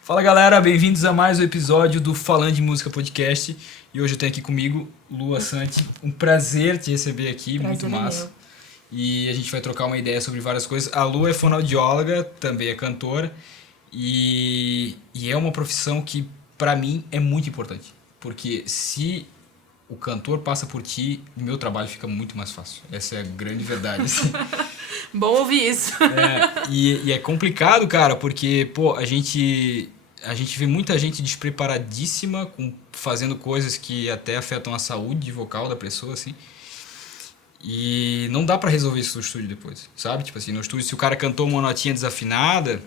Fala galera, bem-vindos a mais um episódio do Falando de Música Podcast. E hoje eu tenho aqui comigo Lua Santi. Um prazer te receber aqui, muito massa. E a gente vai trocar uma ideia sobre várias coisas. A Lu é fonoaudióloga, também é cantora. E é uma profissão que, pra mim, é muito importante. Porque se o cantor passa por ti, o meu trabalho fica muito mais fácil. Essa é a grande verdade. Assim. Bom ouvir isso. E é complicado, cara, porque, pô, a gente vê muita gente despreparadíssima, fazendo coisas que até afetam a saúde vocal da pessoa, assim. E não dá pra resolver isso no estúdio depois, sabe? Tipo assim, no estúdio, se o cara cantou uma notinha desafinada,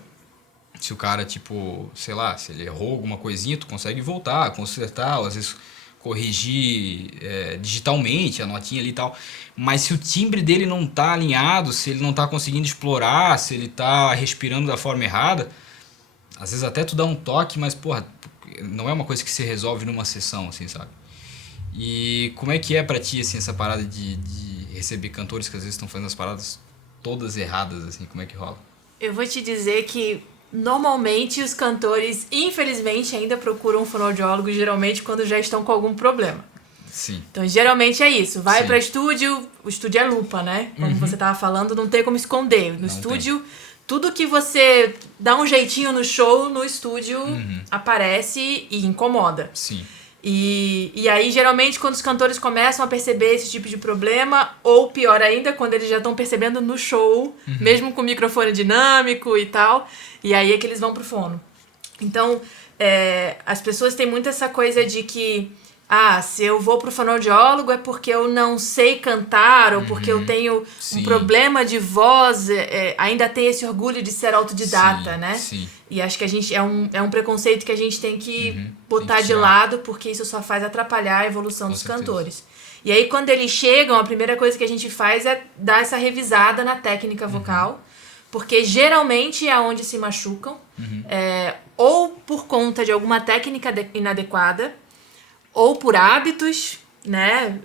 se o cara, tipo, sei lá, se ele errou alguma coisinha, tu consegue voltar, consertar, ou às vezes corrigir digitalmente a notinha ali e tal. Mas se o timbre dele não tá alinhado, se ele não tá conseguindo explorar, se ele tá respirando da forma errada, às vezes até tu dá um toque, mas, porra, não é uma coisa que se resolve numa sessão, assim, sabe? E como é que é pra ti, assim, essa parada de receber cantores que às vezes estão fazendo as paradas todas erradas, assim, como é que rola? Eu vou te dizer que normalmente os cantores, infelizmente, ainda procuram um fonoaudiólogo, geralmente quando já estão com algum problema. Sim. Então, geralmente é isso. Vai Sim. pra estúdio, o estúdio é lupa, né? Como você tava falando, não tem como esconder. No Não estúdio, tem. tudo que você dá um jeitinho no show, no estúdio, aparece e incomoda. Sim. E aí, geralmente, quando os cantores começam a perceber esse tipo de problema, ou pior ainda, quando eles já estão percebendo no show, mesmo com microfone dinâmico e tal, e aí é que eles vão pro fono. Então, as pessoas têm muito essa coisa de que, se eu vou pro fonoaudiólogo é porque eu não sei cantar, ou porque eu tenho um problema de voz, ainda tem esse orgulho de ser autodidata, né? Sim. E acho que a gente é um preconceito que a gente tem que botar tem que de tirar. lado, porque isso só faz atrapalhar a evolução Com dos certeza. cantores. E aí, quando eles chegam, a primeira coisa que a gente faz é dar essa revisada na técnica vocal, porque geralmente é onde se machucam, ou por conta de alguma técnica inadequada, ou por hábitos, né?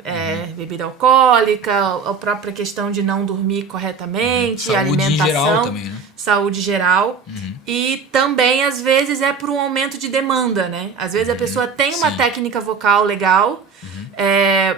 Bebida alcoólica, a própria questão de não dormir corretamente, Saúde alimentação. em geral também, né? Saúde geral. E também, às vezes, é por um aumento de demanda, né? Às vezes a pessoa tem uma técnica vocal legal,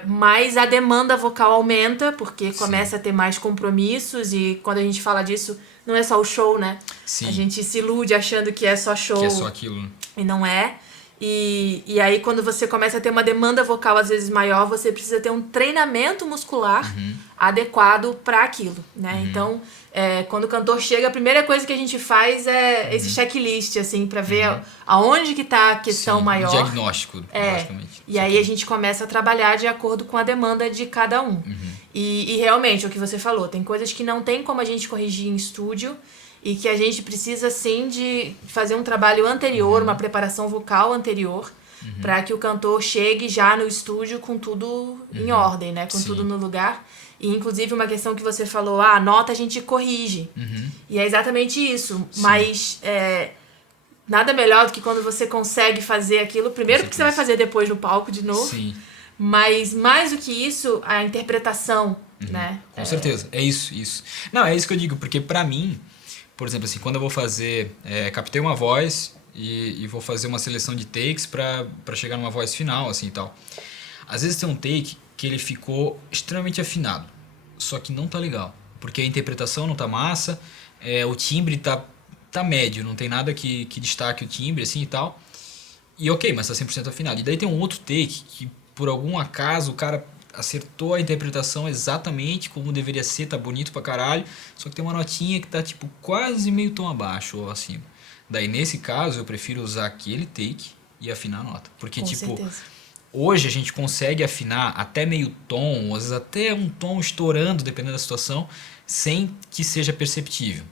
mas a demanda vocal aumenta, porque começa a ter mais compromissos, e quando a gente fala disso, não é só o show, né? Sim. A gente se ilude achando que é só show. Que é só aquilo, né? E não é. E aí, quando você começa a ter uma demanda vocal às vezes maior, você precisa ter um treinamento muscular adequado para aquilo, né? Então, quando o cantor chega, a primeira coisa que a gente faz é esse checklist, assim, para ver aonde que tá a questão maior. Diagnóstico, basicamente. E aí a gente começa a trabalhar de acordo com a demanda de cada um. E realmente, o que você falou, tem coisas que não tem como a gente corrigir em estúdio, e que a gente precisa, sim, de fazer um trabalho anterior, uma preparação vocal anterior, para que o cantor chegue já no estúdio com tudo em ordem, né? Com tudo no lugar. E, inclusive, uma questão que você falou, a nota a gente corrige. E é exatamente isso. Sim. Mas nada melhor do que quando você consegue fazer aquilo. Primeiro porque você vai fazer depois no palco de novo. Sim. Mas, mais do que isso, a interpretação, né? Com certeza. É isso. Não, é isso que eu digo. Porque, pra mim, por exemplo, assim, quando eu vou fazer... captei uma voz e vou fazer uma seleção de takes pra chegar numa voz final, assim, e tal. Às vezes tem um take que ele ficou extremamente afinado, só que não tá legal. Porque a interpretação não tá massa, o timbre tá médio, não tem nada que destaque o timbre, assim, e tal. E ok, mas tá 100% afinado. E daí tem um outro take que, por algum acaso, o cara acertou a interpretação exatamente como deveria ser, tá bonito pra caralho, só que tem uma notinha que tá tipo quase meio tom abaixo ou acima. Daí nesse caso eu prefiro usar aquele take e afinar a nota, porque Com tipo, certeza. hoje a gente consegue afinar até meio tom, às vezes até um tom estourando, dependendo da situação, sem que seja perceptível.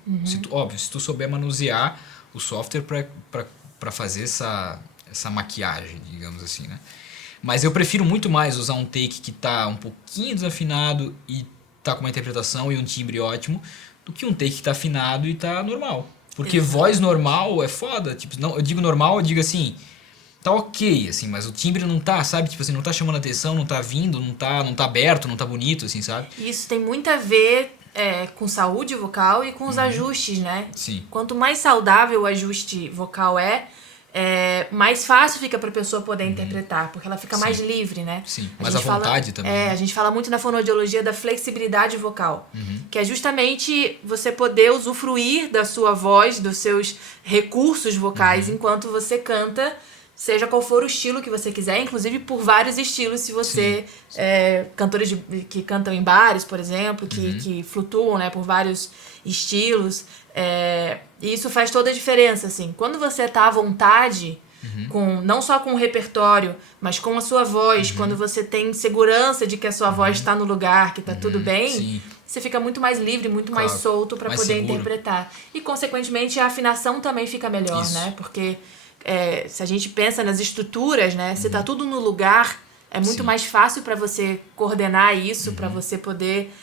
Óbvio, se tu souber manusear o software pra fazer essa maquiagem, digamos assim, né? Mas eu prefiro muito mais usar um take que tá um pouquinho desafinado e tá com uma interpretação e um timbre ótimo, do que um take que tá afinado e tá normal. Porque voz normal é foda. Tipo, não, eu digo normal, eu digo assim, tá ok, assim, mas o timbre não tá, sabe? Tipo assim, não tá chamando atenção, não tá vindo, não tá aberto, não tá bonito, assim, sabe? Isso tem muito a ver com saúde vocal e com os ajustes, né? Sim. Quanto mais saudável o ajuste vocal mais fácil fica para a pessoa poder interpretar, porque ela fica mais livre, né? Sim, mais à vontade também. A gente fala muito na fonoaudiologia da flexibilidade vocal, que é justamente você poder usufruir da sua voz, dos seus recursos vocais enquanto você canta, seja qual for o estilo que você quiser, inclusive por vários estilos, se você cantores que cantam em bares, por exemplo, que flutuam, né, por vários estilos, e isso faz toda a diferença, assim. Quando você tá à vontade, não só com o repertório, mas com a sua voz, quando você tem segurança de que a sua voz está no lugar, que tá tudo bem, você fica muito mais livre, muito mais solto para poder interpretar. E, consequentemente, a afinação também fica melhor, né? Porque se a gente pensa nas estruturas, né? Se tá tudo no lugar, é muito mais fácil para você coordenar isso, para você poder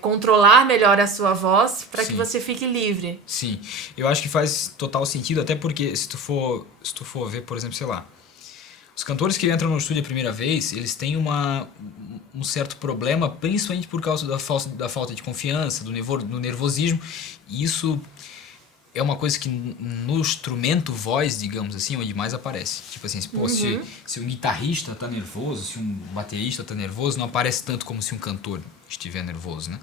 controlar melhor a sua voz, para que você fique livre. Sim, eu acho que faz total sentido, até porque se tu for ver, por exemplo, sei lá, os cantores que entram no estúdio a primeira vez, eles têm um certo problema, principalmente por causa da falta de confiança, do nervosismo, e isso é uma coisa que no instrumento voz, digamos assim, onde mais aparece. Tipo assim, se um guitarrista tá nervoso, se um baterista tá nervoso, não aparece tanto como se um cantor estiver nervoso, né?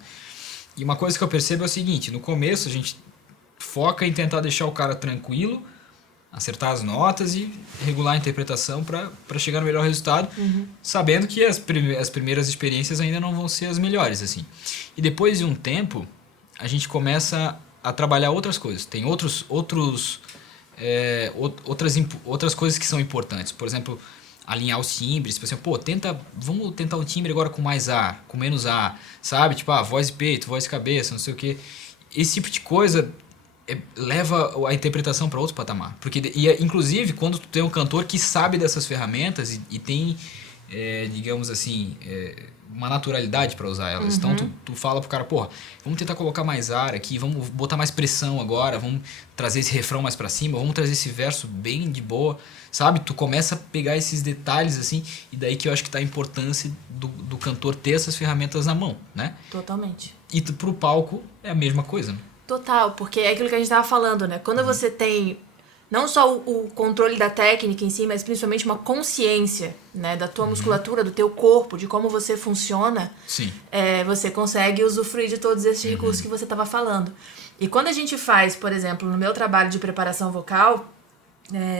E uma coisa que eu percebo é o seguinte, no começo a gente foca em tentar deixar o cara tranquilo, acertar as notas e regular a interpretação para chegar no melhor resultado, sabendo que as primeiras experiências ainda não vão ser as melhores, assim. E depois de um tempo, a gente começa a trabalhar outras coisas. Tem outras coisas que são importantes. Por exemplo, alinhar os timbres. Por exemplo, vamos tentar um timbre agora com mais A, com menos A, sabe? Tipo, voz e peito, voz e cabeça, não sei o quê. Esse tipo de coisa leva a interpretação para outro patamar. Inclusive, quando tu tem um cantor que sabe dessas ferramentas e tem, digamos assim, uma naturalidade para usar elas. Então, tu fala pro cara, vamos tentar colocar mais ar aqui, vamos botar mais pressão agora, vamos trazer esse refrão mais para cima, vamos trazer esse verso bem de boa, sabe? Tu começa a pegar esses detalhes, assim, e daí que eu acho que tá a importância do cantor ter essas ferramentas na mão, né? Totalmente. E pro palco é a mesma coisa, né? Total, porque é aquilo que a gente tava falando, né? Quando você tem não só o controle da técnica em si, mas principalmente uma consciência, né, da tua musculatura, do teu corpo, de como você funciona, você consegue usufruir de todos esses recursos que você estava falando. E quando a gente faz, por exemplo, no meu trabalho de preparação vocal,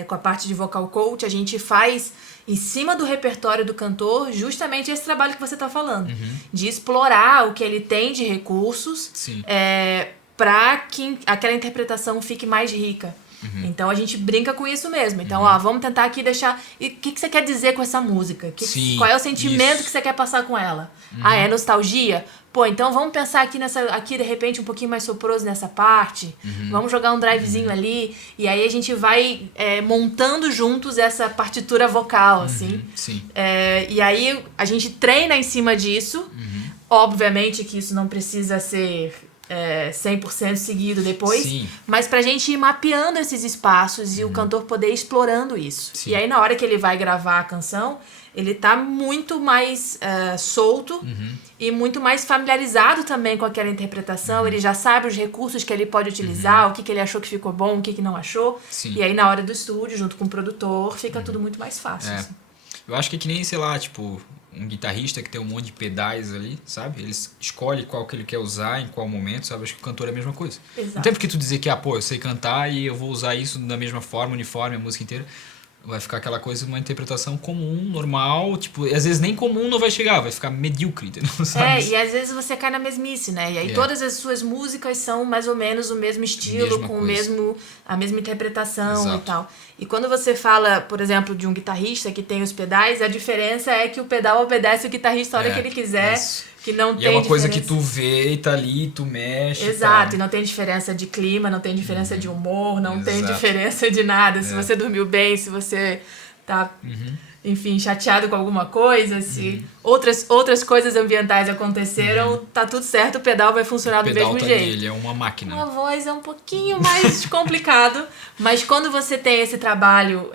com a parte de vocal coach, a gente faz em cima do repertório do cantor justamente esse trabalho que você está falando, de explorar o que ele tem de recursos para que aquela interpretação fique mais rica. Então a gente brinca com isso mesmo. Então, vamos tentar aqui deixar. E o que você quer dizer com essa música? Qual é o sentimento que você quer passar com ela? É nostalgia? Então vamos pensar aqui de repente um pouquinho mais soproso nessa parte. Vamos jogar um drivezinho ali. E aí a gente vai montando juntos essa partitura vocal, assim. E aí a gente treina em cima disso. Obviamente que isso não precisa ser 100% seguido depois, mas pra gente ir mapeando esses espaços e o cantor poder ir explorando isso. E aí na hora que ele vai gravar a canção, ele tá muito mais solto e muito mais familiarizado também com aquela interpretação. Ele já sabe os recursos que ele pode utilizar, o que ele achou que ficou bom, o que não achou. E aí na hora do estúdio, junto com o produtor, fica tudo muito mais fácil. Assim. Eu acho que é que nem, sei lá, tipo, um guitarrista que tem um monte de pedais ali, sabe? Ele escolhe qual que ele quer usar, em qual momento, sabe? Acho que o cantor é a mesma coisa. Exato. Não tem porque tu dizer que, eu sei cantar e eu vou usar isso da mesma forma, uniforme, a música inteira. Vai ficar aquela coisa, uma interpretação comum, normal, tipo, às vezes nem comum não vai chegar, vai ficar medíocre, entendeu? Sabe? E às vezes você cai na mesmice, né? E aí todas as suas músicas são mais ou menos o mesmo estilo, com a mesma interpretação e tal. E quando você fala, por exemplo, de um guitarrista que tem os pedais, a diferença é que o pedal obedece o guitarrista a hora que ele quiser. Isso. Que não tem é uma diferença. Coisa que tu vê e tá ali, tu mexe. Exato, e não tem diferença de clima, não tem diferença de humor, não tem diferença de nada. Se você dormiu bem, se você tá, enfim, chateado com alguma coisa, se outras coisas ambientais aconteceram, tá tudo certo, o pedal vai funcionar do mesmo jeito. Ele é uma máquina. Uma voz é um pouquinho mais complicado, mas quando você tem esse trabalho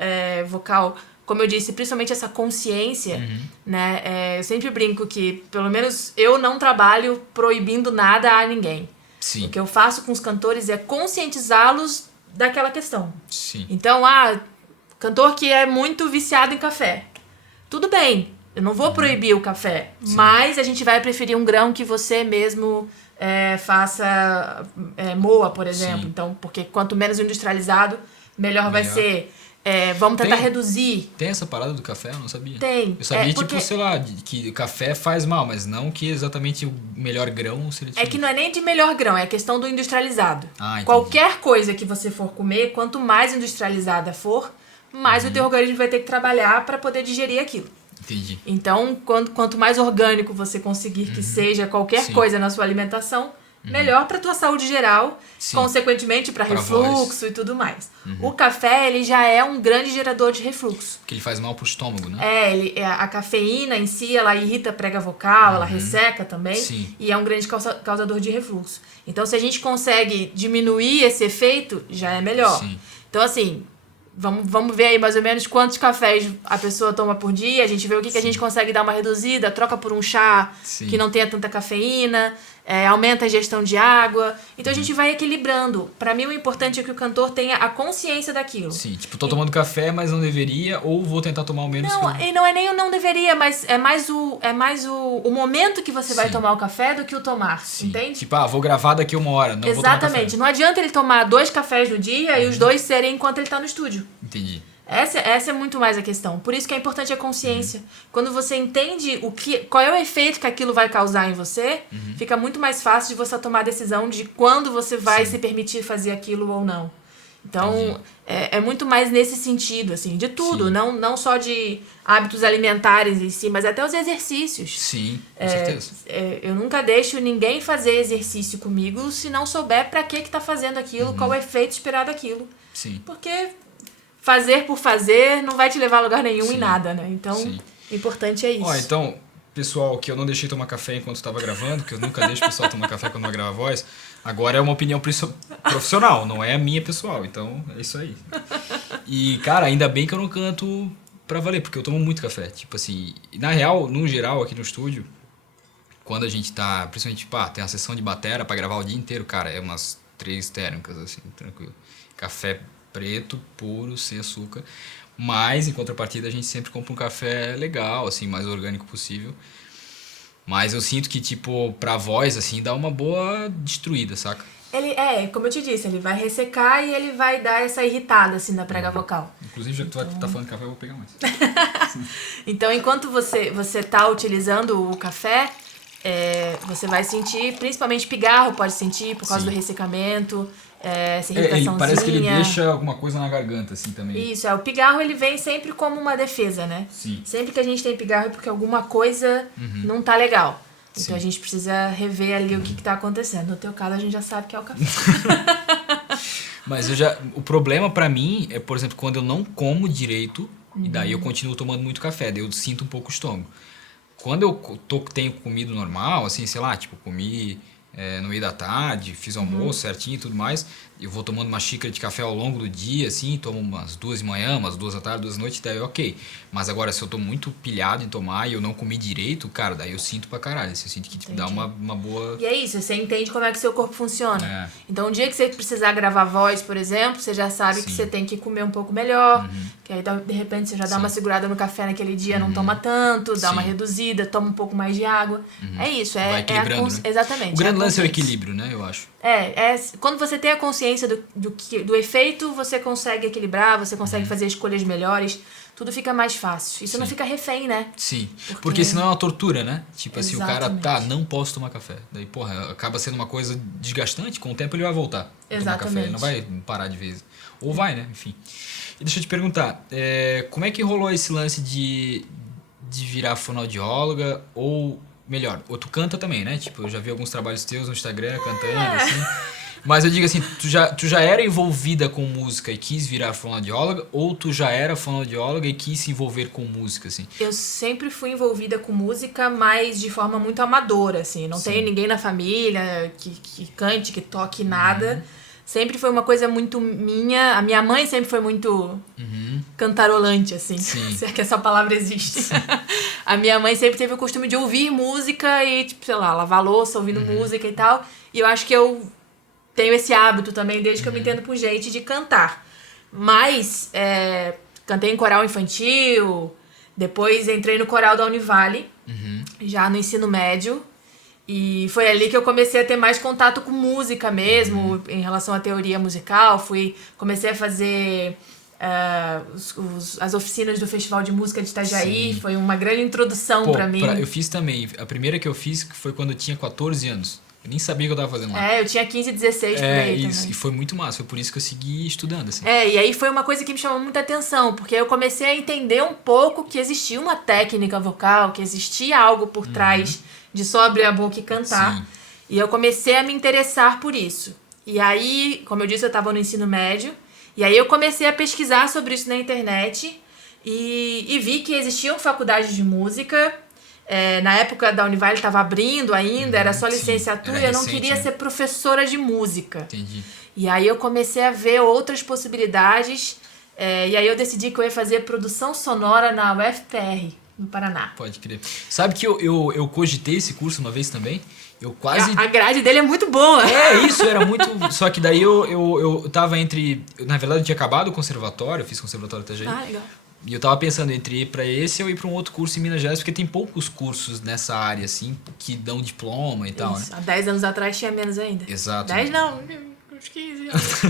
vocal como eu disse, principalmente essa consciência, né? Eu sempre brinco que, pelo menos, eu não trabalho proibindo nada a ninguém. Sim. O que eu faço com os cantores é conscientizá-los daquela questão. Sim. Então, cantor que é muito viciado em café. Tudo bem, eu não vou proibir o café, mas a gente vai preferir um grão que você mesmo faça moa, por exemplo. Sim. Então, porque quanto menos industrializado, melhor vai ser. Vamos tentar reduzir. Tem essa parada do café? Eu não sabia. Tem. Eu sabia, sei lá, que o café faz mal, mas não que exatamente o melhor grão seria... É que não é nem de melhor grão, é a questão do industrializado. Entendi. Qualquer coisa que você for comer, quanto mais industrializada for, mais o teu organismo vai ter que trabalhar para poder digerir aquilo. Entendi. Então, quanto mais orgânico você conseguir que seja qualquer coisa na sua alimentação, melhor para tua saúde geral, consequentemente para refluxo e tudo mais. O café, ele já é um grande gerador de refluxo. Porque ele faz mal pro estômago, né? A cafeína em si, ela irrita a prega vocal, ela resseca também, e é um grande causador de refluxo. Então, se a gente consegue diminuir esse efeito, já é melhor. Sim. Então, assim, vamos ver aí mais ou menos quantos cafés a pessoa toma por dia, a gente vê o que a gente consegue dar uma reduzida, troca por um chá que não tenha tanta cafeína, aumenta a ingestão de água. Então a gente vai equilibrando. Pra mim o importante é que o cantor tenha a consciência daquilo. Sim, tipo, tô tomando café, mas não deveria, ou vou tentar tomar o menos Não, e não é nem o não deveria, mas é mais o momento que você vai tomar o café do que o tomar, entende? Tipo, vou gravar daqui 1 hora, não vou tomar café. Exatamente. Não adianta ele tomar 2 cafés no dia e os 2 serem enquanto ele tá no estúdio. Entendi. Essa é muito mais a questão. Por isso que é importante a consciência. Quando você entende qual é o efeito que aquilo vai causar em você, fica muito mais fácil de você tomar a decisão de quando você vai se permitir fazer aquilo ou não. Então, é muito mais nesse sentido, assim, de tudo. Não só de hábitos alimentares em si, mas até os exercícios. Sim, com certeza. Eu nunca deixo ninguém fazer exercício comigo se não souber pra que tá fazendo aquilo, qual é o efeito esperado daquilo. Sim. Porque fazer por fazer não vai te levar a lugar nenhum em nada, né? Então, o importante é isso. Então, pessoal, que eu não deixei tomar café enquanto estava gravando, que eu nunca deixo o pessoal tomar café quando vai gravar voz, agora é uma opinião profissional, não é a minha pessoal. Então, é isso aí. E, cara, ainda bem que eu não canto pra valer, porque eu tomo muito café. Tipo assim, na real, no geral, aqui no estúdio, quando a gente tá, principalmente, tem a sessão de batera pra gravar o dia inteiro, cara, é umas 3 térmicas, assim, tranquilo. Café preto, puro, sem açúcar. Mas, em contrapartida, a gente sempre compra um café legal, assim, mais orgânico possível. Mas eu sinto que, tipo, pra voz, assim, dá uma boa destruída, saca? Como eu te disse, ele vai ressecar e ele vai dar essa irritada, assim, na prega vocal. Inclusive, já que tu tá falando de café, eu vou pegar mais. Então, enquanto você tá utilizando o café, você vai sentir, principalmente pigarro pode sentir, por causa do ressecamento, essa irritaçãozinha. Parece que ele deixa alguma coisa na garganta, assim, também. Isso, o pigarro ele vem sempre como uma defesa, né? Sim. Sempre que a gente tem pigarro é porque alguma coisa não tá legal. Então a gente precisa rever ali o que tá acontecendo. No teu caso, a gente já sabe que é o café. Mas o problema pra mim é, por exemplo, quando eu não como direito, e daí eu continuo tomando muito café, daí eu sinto um pouco o estômago. Quando eu tenho comido normal, assim, sei lá, tipo, comi no meio da tarde, fiz almoço certinho e tudo mais, eu vou tomando uma xícara de café ao longo do dia, assim, tomo umas 2 de manhã, umas 2 da tarde, 2 da noite, daí ok. Mas agora, se eu tô muito pilhado em tomar e eu não comi direito, cara, daí eu sinto pra caralho, assim, eu sinto que tipo, dá uma boa... E é isso, você entende como é que seu corpo funciona. Então, um dia que você precisar gravar voz, por exemplo, você já sabe que você tem que comer um pouco melhor, que aí, de repente, você já dá uma segurada no café naquele dia, não toma tanto, dá uma reduzida, toma um pouco mais de água. É isso, vai equilibrando, né? Exatamente. O grande lance é o equilíbrio, né, eu acho. Quando você tem a consciência do efeito, você consegue equilibrar, você consegue fazer escolhas melhores, tudo fica mais fácil. Isso não fica refém, né? Sim, porque senão é uma tortura, né? Tipo assim, o cara, não posso tomar café. Daí, porra, acaba sendo uma coisa desgastante, com o tempo ele vai voltar a tomar café, ele não vai parar de vez. Ou vai, né? Enfim. E deixa eu te perguntar, como é que rolou esse lance de virar fonoaudióloga ou... Melhor, ou tu canta também, né? Tipo, eu já vi alguns trabalhos teus no Instagram cantando, assim. Mas eu digo assim, tu já era envolvida com música e quis virar fonoaudióloga, ou tu já era fonoaudióloga e quis se envolver com música, assim? Eu sempre fui envolvida com música, mas de forma muito amadora, assim. Não tenho ninguém na família que cante, que toque nada. sempre foi uma coisa muito minha. A minha mãe sempre foi muito cantarolante, assim. Sim. Se é que essa palavra existe. A minha mãe sempre teve o costume de ouvir música e, tipo, sei lá, lavar louça, ouvindo música e tal. E eu acho que eu tenho esse hábito também, desde que eu me entendo por gente, de cantar. Mas, cantei em coral infantil, depois entrei no coral da Univale, já no ensino médio. E foi ali que eu comecei a ter mais contato com música mesmo, em relação à teoria musical. Comecei a fazer as oficinas do Festival de Música de Itajaí. Sim. Foi uma grande introdução pra mim. Eu fiz também. A primeira que eu fiz foi quando eu tinha 14 anos. Eu nem sabia o que eu tava fazendo lá. Eu tinha 15, 16 por aí isso. também. E foi muito massa. Foi por isso que eu segui estudando, assim. E aí foi uma coisa que me chamou muita atenção, porque eu comecei a entender um pouco que existia uma técnica vocal, que existia algo por trás de só abrir a boca e cantar. Sim. E eu comecei a me interessar por isso. E aí, como eu disse, eu estava no ensino médio. E aí eu comecei a pesquisar sobre isso na internet. E vi que existiam faculdades de música. Na época da Univale estava abrindo ainda, era só licenciatura. E eu não queria ser professora de música. Entendi. E aí eu comecei a ver outras possibilidades. E aí eu decidi que eu ia fazer produção sonora na UFPR, no Paraná. Pode crer. Sabe que eu cogitei esse curso uma vez também? Eu quase... A grade dele é muito boa. Isso era muito... Só que daí eu tava entre... Na verdade, eu tinha acabado o conservatório, eu fiz conservatório Itajaí. Legal. E eu tava pensando entre ir pra esse ou ir pra um outro curso em Minas Gerais, porque tem poucos cursos nessa área, assim, que dão diploma e tal, né? Há 10 anos atrás tinha menos ainda. Exato. 10 não, uns 15 anos.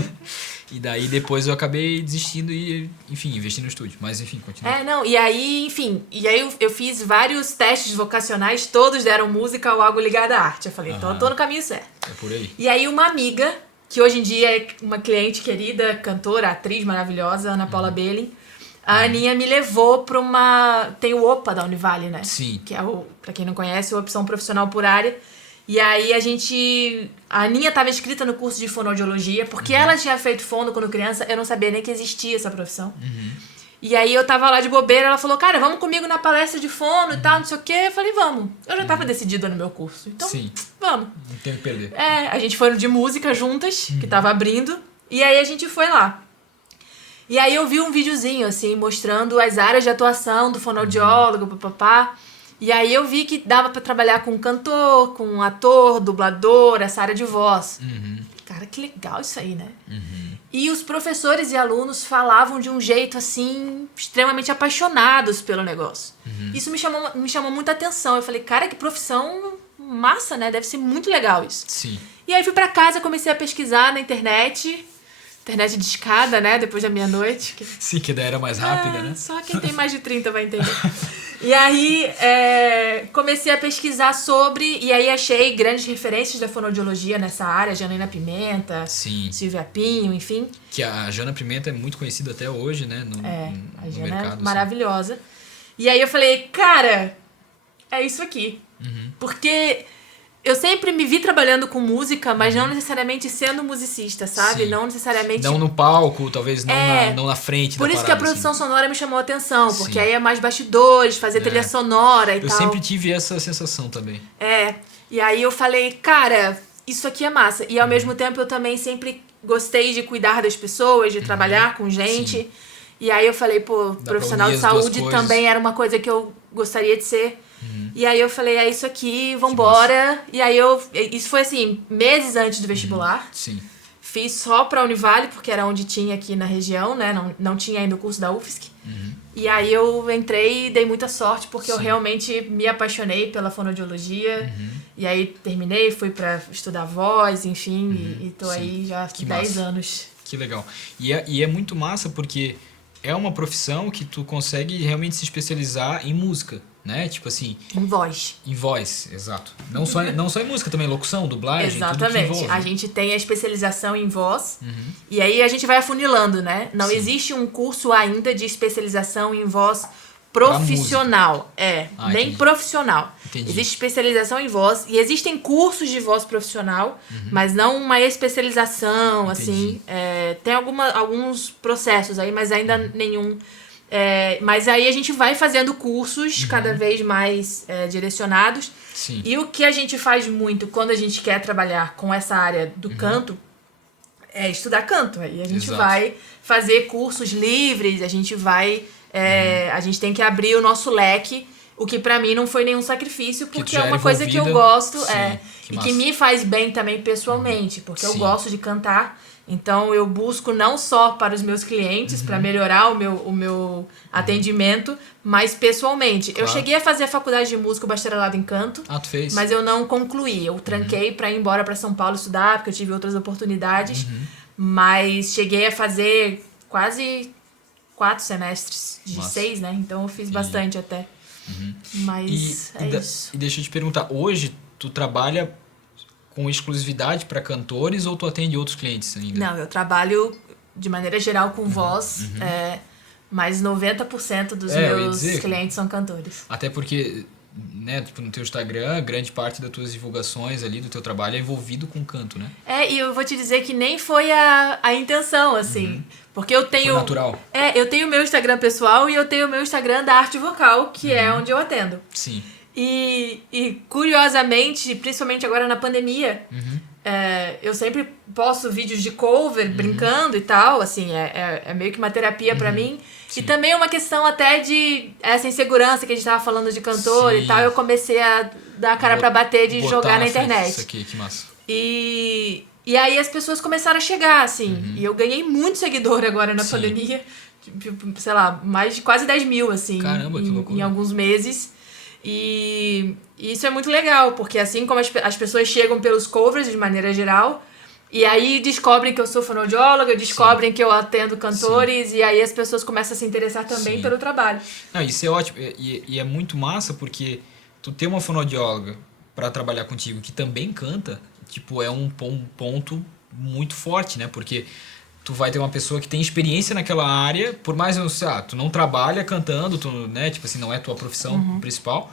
E daí depois eu acabei desistindo e, enfim, investi no estúdio. Mas, enfim, continua. E aí, enfim, eu fiz vários testes vocacionais, todos deram música ou algo ligado à arte. Eu falei, então eu tô no caminho certo. É por aí. E aí uma amiga, que hoje em dia é uma cliente querida, cantora, atriz maravilhosa, Ana Paula Belling, a Aninha me levou pra uma... Tem o OPA da Univale, né? Sim. Que é, pra quem não conhece, a Opção Profissional por Área. E aí a Aninha estava inscrita no curso de fonoaudiologia, porque ela tinha feito fono quando criança, eu não sabia nem que existia essa profissão. E aí eu tava lá de bobeira, ela falou, cara, vamos comigo na palestra de fono e tal, não sei o quê. Eu falei, vamos. Eu já tava decidida no meu curso, então vamos. Não tem o que perder. A gente foi no de música juntas, que tava abrindo, e aí a gente foi lá. E aí eu vi um videozinho, assim, mostrando as áreas de atuação do fonoaudiólogo, papapá. E aí eu vi que dava pra trabalhar com cantor, com ator, dublador, essa área de voz. Cara, que legal isso aí, né? E os professores e alunos falavam de um jeito, assim, extremamente apaixonados pelo negócio. Isso me chamou muita atenção. Eu falei, cara, que profissão massa, né? Deve ser muito legal isso. Sim. E aí fui pra casa, comecei a pesquisar na internet... Internet de escada, né? Depois da meia-noite. Sim, que daí era mais rápida, né? Só quem tem mais de 30 vai entender. E aí, comecei a pesquisar sobre... E aí achei grandes referências da fonoaudiologia nessa área. Janaína Pimenta, Sim. Silvia Pinho, enfim. Que a Jana Pimenta é muito conhecida até hoje, né? No Jana mercado. É maravilhosa. Assim. E aí eu falei, cara, é isso aqui. Porque... Eu sempre me vi trabalhando com música, mas não necessariamente sendo musicista, sabe? Sim. Não necessariamente... Não no palco, talvez não na frente Por da isso parada, que a produção assim. sonora me chamou a atenção, porque Sim. aí é mais bastidores, fazer trilha sonora e tal. Eu sempre tive essa sensação também. E aí eu falei, cara, isso aqui é massa. E ao mesmo tempo eu também sempre gostei de cuidar das pessoas, de trabalhar com gente. Sim. E aí eu falei, pô, profissional de saúde também era uma coisa que eu gostaria de ser. E aí eu falei, é isso aqui, vambora. E aí isso foi assim, meses antes do vestibular. Sim. Fiz só pra Univale, porque era onde tinha aqui na região, né? Não tinha ainda o curso da UFSC. E aí eu entrei e dei muita sorte, porque eu realmente me apaixonei pela fonoaudiologia. E aí terminei, fui pra estudar voz, enfim, e tô aí já há 10 anos. Que legal. E é muito massa, porque é uma profissão que tu consegue realmente se especializar em música. Né? Tipo assim... Em voz. Em voz, exato. Não só em música também, locução, dublagem, exatamente. Tudo que envolve. A gente tem a especialização em voz e aí a gente vai afunilando, né? Não Sim. existe um curso ainda de especialização em voz profissional. Nem entendi. Profissional. Entendi. Existe especialização em voz e existem cursos de voz profissional, mas não uma especialização, assim. Tem alguns processos aí, mas ainda nenhum... mas aí a gente vai fazendo cursos cada vez mais direcionados. Sim. E o que a gente faz muito quando a gente quer trabalhar com essa área do canto estudar canto. Aí a gente Exato. vai fazer cursos livres, a gente vai... a gente tem que abrir o nosso leque, o que pra mim não foi nenhum sacrifício, porque é uma coisa que eu gosto, Sim, e que me faz bem também pessoalmente, porque eu gosto de cantar. Então eu busco não só para os meus clientes, para melhorar o meu atendimento, mas pessoalmente. Claro. Eu cheguei a fazer a faculdade de música, o bacharelado em canto, Tu fez? mas eu não concluí. Eu tranquei para ir embora para São Paulo estudar, porque eu tive outras oportunidades. Mas cheguei a fazer quase 4 semestres de 6, né? Então eu fiz bastante até. Mas isso. E deixa eu te perguntar, hoje tu trabalha com exclusividade para cantores ou tu atende outros clientes ainda? Não, eu trabalho de maneira geral com voz, mas 90% dos meus clientes são cantores. Até porque, né, tipo, no teu Instagram, grande parte das tuas divulgações ali do teu trabalho é envolvido com canto, né? E eu vou te dizer que nem foi a intenção, assim. Porque eu tenho... Foi natural. Eu tenho o meu Instagram pessoal e eu tenho o meu Instagram da arte vocal, que é onde eu atendo. Sim. E curiosamente, principalmente agora na pandemia, eu sempre posto vídeos de cover, brincando e tal, assim, é meio que uma terapia pra mim. Sim. E também uma questão até de essa insegurança que a gente tava falando de cantor e tal, eu comecei a dar a cara pra bater de jogar na internet. Isso aqui, que massa. E aí as pessoas começaram a chegar, assim, e eu ganhei muito seguidor agora na pandemia, tipo, sei lá, mais de quase 10 mil, assim. Caramba, que loucura. Em alguns meses. E isso é muito legal, porque assim como as pessoas chegam pelos covers de maneira geral, e aí descobrem que eu sou fonoaudióloga, descobrem que eu atendo cantores, e aí as pessoas começam a se interessar também pelo trabalho. Não, isso é ótimo, e é muito massa porque tu ter uma fonoaudióloga para trabalhar contigo que também canta, tipo, é um ponto muito forte, né? Porque tu vai ter uma pessoa que tem experiência naquela área, por mais, tu não trabalha cantando, tu, né, tipo assim, não é tua profissão principal,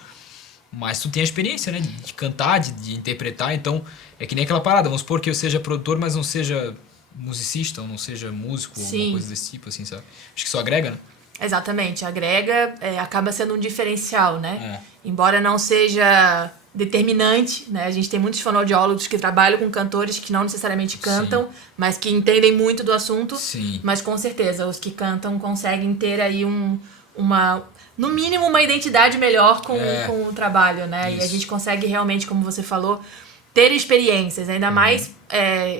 mas tu tem a experiência, né, de cantar, de interpretar, então é que nem aquela parada, vamos supor que eu seja produtor, mas não seja musicista, ou não seja músico, ou alguma coisa desse tipo, assim, sabe? Acho que isso agrega, né? Exatamente, agrega, acaba sendo um diferencial, né? Embora não seja determinante, né? A gente tem muitos fonoaudiólogos que trabalham com cantores que não necessariamente cantam, mas que entendem muito do assunto. Sim. Mas com certeza, os que cantam conseguem ter aí no mínimo uma identidade melhor com o trabalho, né? Isso. E a gente consegue realmente, como você falou, ter experiências, ainda mais...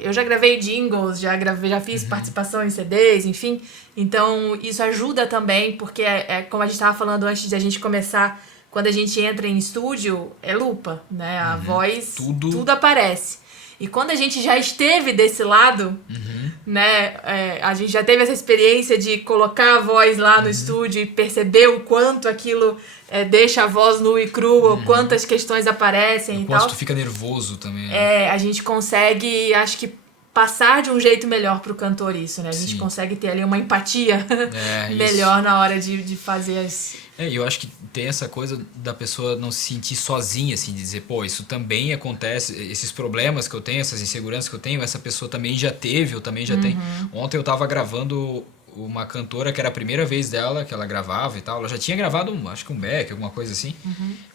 eu já gravei jingles, já fiz participação em CDs, enfim. Então, isso ajuda também, porque como a gente estava falando antes de a gente começar, quando a gente entra em estúdio, é lupa, né? A voz, tudo aparece. E quando a gente já esteve desse lado, né? A gente já teve essa experiência de colocar a voz lá no estúdio e perceber o quanto aquilo deixa a voz nua e crua, o quantas questões aparecem e tal. Quanto tu fica nervoso também. Né? A gente consegue, acho que, passar de um jeito melhor pro cantor isso, né? A gente consegue ter ali uma empatia melhor na hora de fazer as... eu acho que tem essa coisa da pessoa não se sentir sozinha, assim, de dizer, pô, isso também acontece, esses problemas que eu tenho, essas inseguranças que eu tenho, essa pessoa também já teve, eu também já tenho. Ontem eu tava gravando uma cantora que era a primeira vez dela, que ela gravava e tal, ela já tinha gravado, acho que um back, alguma coisa assim,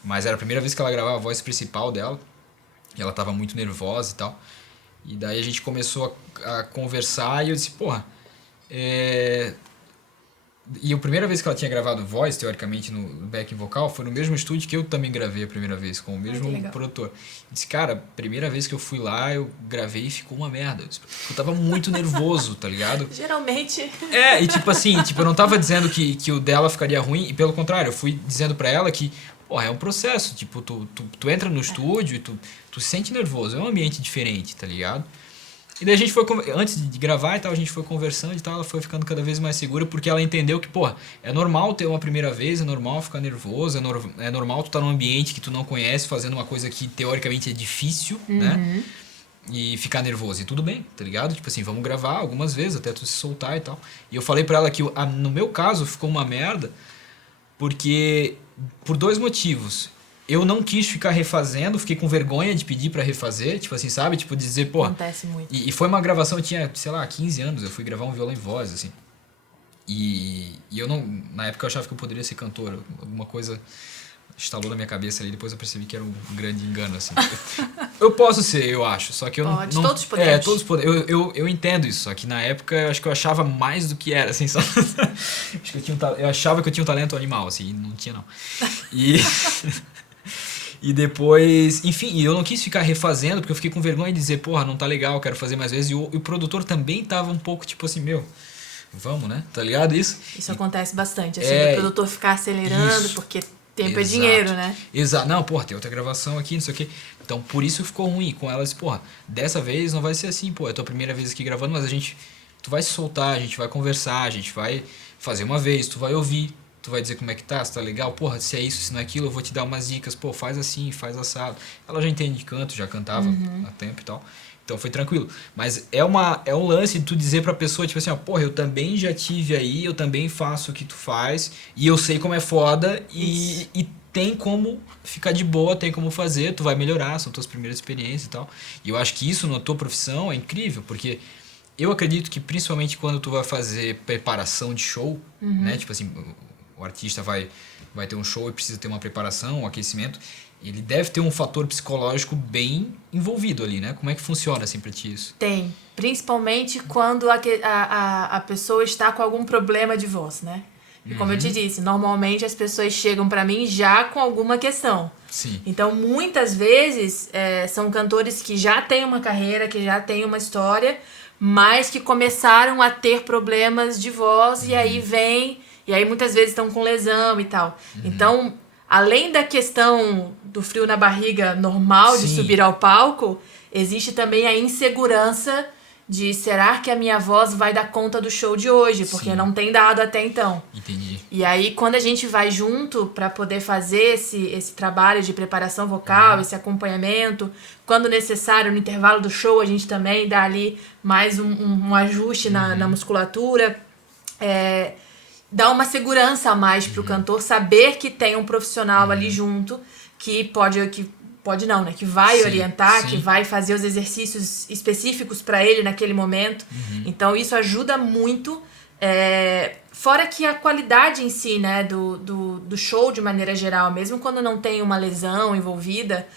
mas era a primeira vez que ela gravava a voz principal dela, e ela tava muito nervosa e tal. E daí a gente começou a conversar e eu disse, porra, E a primeira vez que ela tinha gravado voz, teoricamente, no backing vocal, foi no mesmo estúdio que eu também gravei a primeira vez, com o mesmo produtor. Eu disse, cara, primeira vez que eu fui lá, eu gravei e ficou uma merda. Eu tava muito nervoso, tá ligado? Geralmente... E tipo assim, eu não tava dizendo que o dela ficaria ruim, e pelo contrário, eu fui dizendo pra ela que, porra, é um processo, tipo, tu entra no estúdio e tu se sente nervoso, é um ambiente diferente, tá ligado? E daí a gente foi, antes de gravar e tal, a gente foi conversando e tal, ela foi ficando cada vez mais segura, porque ela entendeu que, porra, é normal ter uma primeira vez, é normal ficar nervoso, é normal tu estar num ambiente que tu não conhece, fazendo uma coisa que teoricamente é difícil, né? E ficar nervoso. E tudo bem, tá ligado? Tipo assim, vamos gravar algumas vezes até tu se soltar e tal. E eu falei pra ela que, no meu caso, ficou uma merda, porque, por 2 motivos. Eu não quis ficar refazendo, fiquei com vergonha de pedir pra refazer, tipo assim, sabe? Tipo, de dizer, pô... Acontece muito. E foi uma gravação, eu tinha, sei lá, 15 anos, eu fui gravar um violão em voz, assim. E eu não... Na época eu achava que eu poderia ser cantor, alguma coisa estalou na minha cabeça ali, depois eu percebi que era um grande engano, assim. Eu posso ser, eu acho, só que eu Pode, não... todos podemos. É, todos podemos. Eu entendo isso, só que na época eu acho que eu achava mais do que era, assim, só... Acho que eu achava que eu tinha um talento animal, assim, e não tinha não. E... E depois, enfim, eu não quis ficar refazendo, porque eu fiquei com vergonha de dizer, porra, não tá legal, quero fazer mais vezes. E o produtor também tava um pouco tipo assim, meu, vamos, né? Tá ligado isso? Isso acontece bastante, assim, o produtor ficar acelerando, isso. porque tempo é dinheiro, né? Exato. Não, porra, tem outra gravação aqui, não sei o quê. Então, por isso ficou ruim com elas, porra, dessa vez não vai ser assim, pô, é a tua primeira vez aqui gravando, mas tu vai se soltar, a gente vai conversar, a gente vai fazer uma vez, tu vai ouvir. Tu vai dizer como é que tá, se tá legal, porra, se é isso, se não é aquilo, eu vou te dar umas dicas, pô, faz assim, faz assado. Ela já entende de canto, já cantava há tempo e tal, então foi tranquilo. Mas é um lance de tu dizer pra pessoa, tipo assim, ó, porra, eu também já tive aí, eu também faço o que tu faz, e eu sei como é foda, e tem como ficar de boa, tem como fazer, tu vai melhorar, são tuas primeiras experiências e tal. E eu acho que isso na tua profissão é incrível, porque... Eu acredito que principalmente quando tu vai fazer preparação de show, né, tipo assim... O artista vai ter um show e precisa ter uma preparação, um aquecimento. Ele deve ter um fator psicológico bem envolvido ali, né? Como é que funciona assim pra ti isso? Tem. Principalmente quando a pessoa está com algum problema de voz, né? E como eu te disse, normalmente as pessoas chegam pra mim já com alguma questão. Sim. Então, muitas vezes, são cantores que já têm uma carreira, que já têm uma história, mas que começaram a ter problemas de voz e aí vem... E aí muitas vezes estão com lesão e tal. Então, além da questão do frio na barriga normal de subir ao palco, existe também a insegurança de será que a minha voz vai dar conta do show de hoje? Porque não tem dado até então. Entendi. E aí, quando a gente vai junto para poder fazer esse trabalho de preparação vocal, esse acompanhamento, quando necessário, no intervalo do show, a gente também dá ali mais um ajuste na musculatura. Dá uma segurança a mais pro cantor saber que tem um profissional ali junto que pode não, né? Que vai orientar, que vai fazer os exercícios específicos para ele naquele momento. Então isso ajuda muito. Fora que a qualidade em si, né, do show de maneira geral, mesmo quando não tem uma lesão envolvida,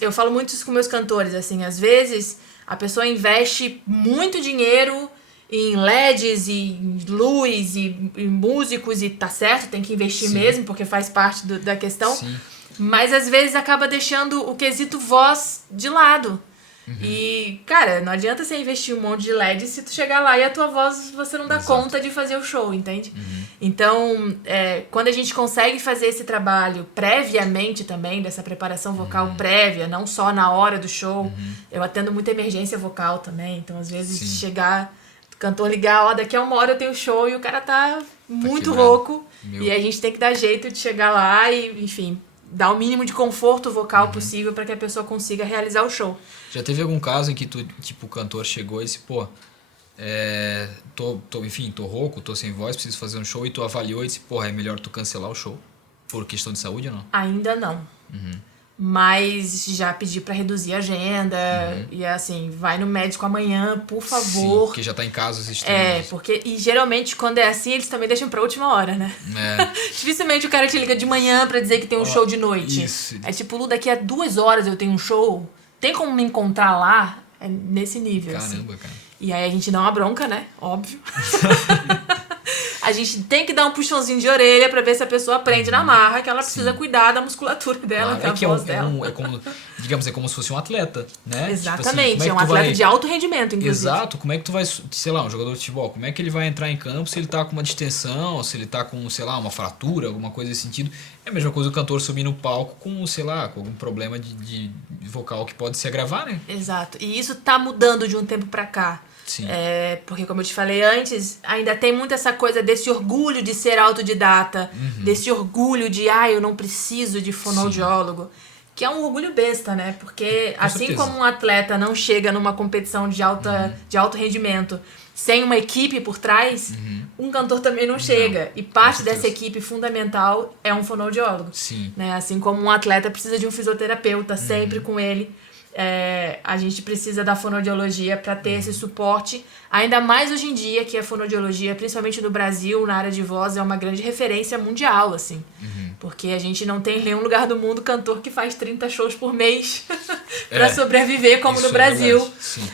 eu falo muito isso com meus cantores, assim, às vezes a pessoa investe muito dinheiro em LEDs e luz e músicos e tá certo, tem que investir mesmo, porque faz parte da questão. Sim. Mas às vezes acaba deixando o quesito voz de lado. E, cara, não adianta você investir um monte de LED se tu chegar lá e a tua voz você não dá conta de fazer o show, entende? Então, quando a gente consegue fazer esse trabalho previamente também, dessa preparação vocal prévia, não só na hora do show, eu atendo muita emergência vocal também, então às vezes chegar... cantor ligar, ó, daqui a 1 hora eu tenho show e o cara tá muito rouco. E a gente tem que dar jeito de chegar lá e, enfim, dar o mínimo de conforto vocal possível para que a pessoa consiga realizar o show. Já teve algum caso em que o cantor chegou e disse, pô, tô rouco, tô sem voz, preciso fazer um show, e tu avaliou e disse, porra, é melhor tu cancelar o show? Por questão de saúde ou não? Ainda não. Mas já pedi pra reduzir a agenda. E assim, vai no médico amanhã, por favor. Sim, porque já tá em casos extremos. E geralmente quando é assim, eles também deixam pra última hora, né? Dificilmente o cara te liga de manhã pra dizer que tem um show de noite. Isso. É tipo, Lu, daqui a 2 horas eu tenho um show. Tem como me encontrar lá? É nesse nível, Caramba, assim. cara. E aí a gente dá uma bronca, né? Óbvio. A gente tem que dar um puxãozinho de orelha pra ver se a pessoa aprende na marra que ela precisa cuidar da musculatura dela, Claro, da voz dela. É como se fosse um atleta, né? Exatamente, tipo assim, é um atleta de alto rendimento, inclusive. Exato, como é que tu vai, sei lá, um jogador de futebol, como é que ele vai entrar em campo se ele tá com uma distensão, se ele tá com, sei lá, uma fratura, alguma coisa nesse sentido. É a mesma coisa o cantor subir no palco com, sei lá, com algum problema de vocal que pode se agravar, né? Exato, e isso tá mudando de um tempo pra cá. Sim. Porque, como eu te falei antes, ainda tem muito essa coisa desse orgulho de ser autodidata, desse orgulho de, eu não preciso de fonoaudiólogo, que é um orgulho besta, né? Porque Com assim certeza. como um atleta não chega numa competição de alto rendimento sem uma equipe por trás, um cantor também não chega. E parte dessa equipe fundamental é um fonoaudiólogo. Sim. Né? Assim como um atleta precisa de um fisioterapeuta sempre com ele. a gente precisa da fonoaudiologia para ter esse suporte, ainda mais hoje em dia que a fonoaudiologia, principalmente no Brasil, na área de voz, é uma grande referência mundial, assim. Porque a gente não tem em nenhum lugar do mundo cantor que faz 30 shows por mês para sobreviver, como no Brasil.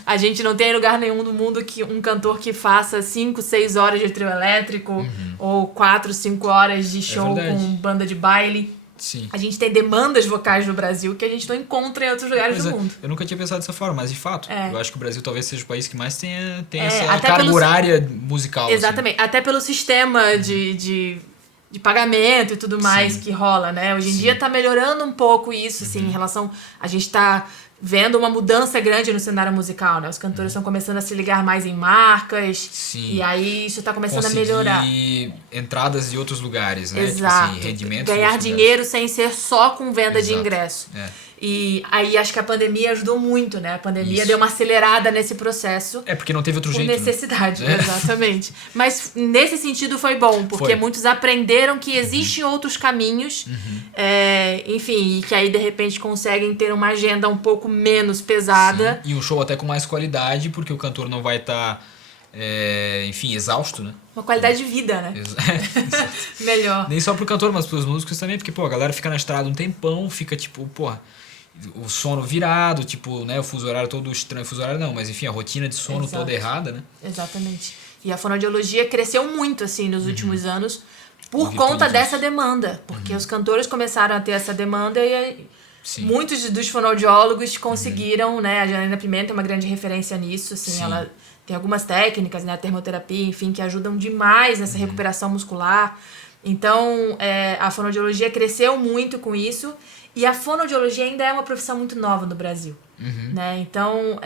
A gente não tem em lugar nenhum do mundo que um cantor que faça 5, 6 horas de trio elétrico ou 4, 5 horas de show com banda de baile. Sim. A gente tem demandas vocais no Brasil que a gente não encontra em outros lugares do mundo. Eu nunca tinha pensado dessa forma, mas de fato, eu acho que o Brasil talvez seja o país que mais tem essa até carga horária musical. Exatamente, até pelo sistema de pagamento e tudo mais que rola, né? Hoje em dia tá melhorando um pouco isso, assim, em relação... A gente tá vendo uma mudança grande no cenário musical, né? Os cantores estão começando a se ligar mais em marcas. E aí isso tá começando a melhorar. Entradas de outros lugares, né? Exato. Tipo assim, rendimentos. Ganhar dinheiro sem ser só com venda de ingresso. E aí acho que a pandemia ajudou muito, né? A pandemia deu uma acelerada nesse processo. Porque não teve outro jeito. Por necessidade, né? Exatamente. Mas nesse sentido foi bom, porque muitos aprenderam que existem outros caminhos, enfim, e que aí de repente conseguem ter uma agenda um pouco menos pesada. Sim. E um show até com mais qualidade, porque o cantor não vai estar, enfim, exausto, né? Uma qualidade de vida, né? Melhor. Nem só pro cantor, mas pros músicos também, porque, a galera fica na estrada um tempão, fica tipo, o sono virado, tipo, né, o fuso horário todo estranho, fuso horário não, mas enfim, a rotina de sono toda errada, né? Exatamente. E a fonoaudiologia cresceu muito, assim, nos últimos anos, por conta dessa demanda, porque os cantores começaram a ter essa demanda e muitos dos fonoaudiólogos conseguiram, né, a Janaína Pimenta é uma grande referência nisso, assim, ela tem algumas técnicas, né, a termoterapia, enfim, que ajudam demais nessa recuperação muscular. Então, a fonoaudiologia cresceu muito com isso. E a fonoaudiologia ainda é uma profissão muito nova no Brasil, né? Então,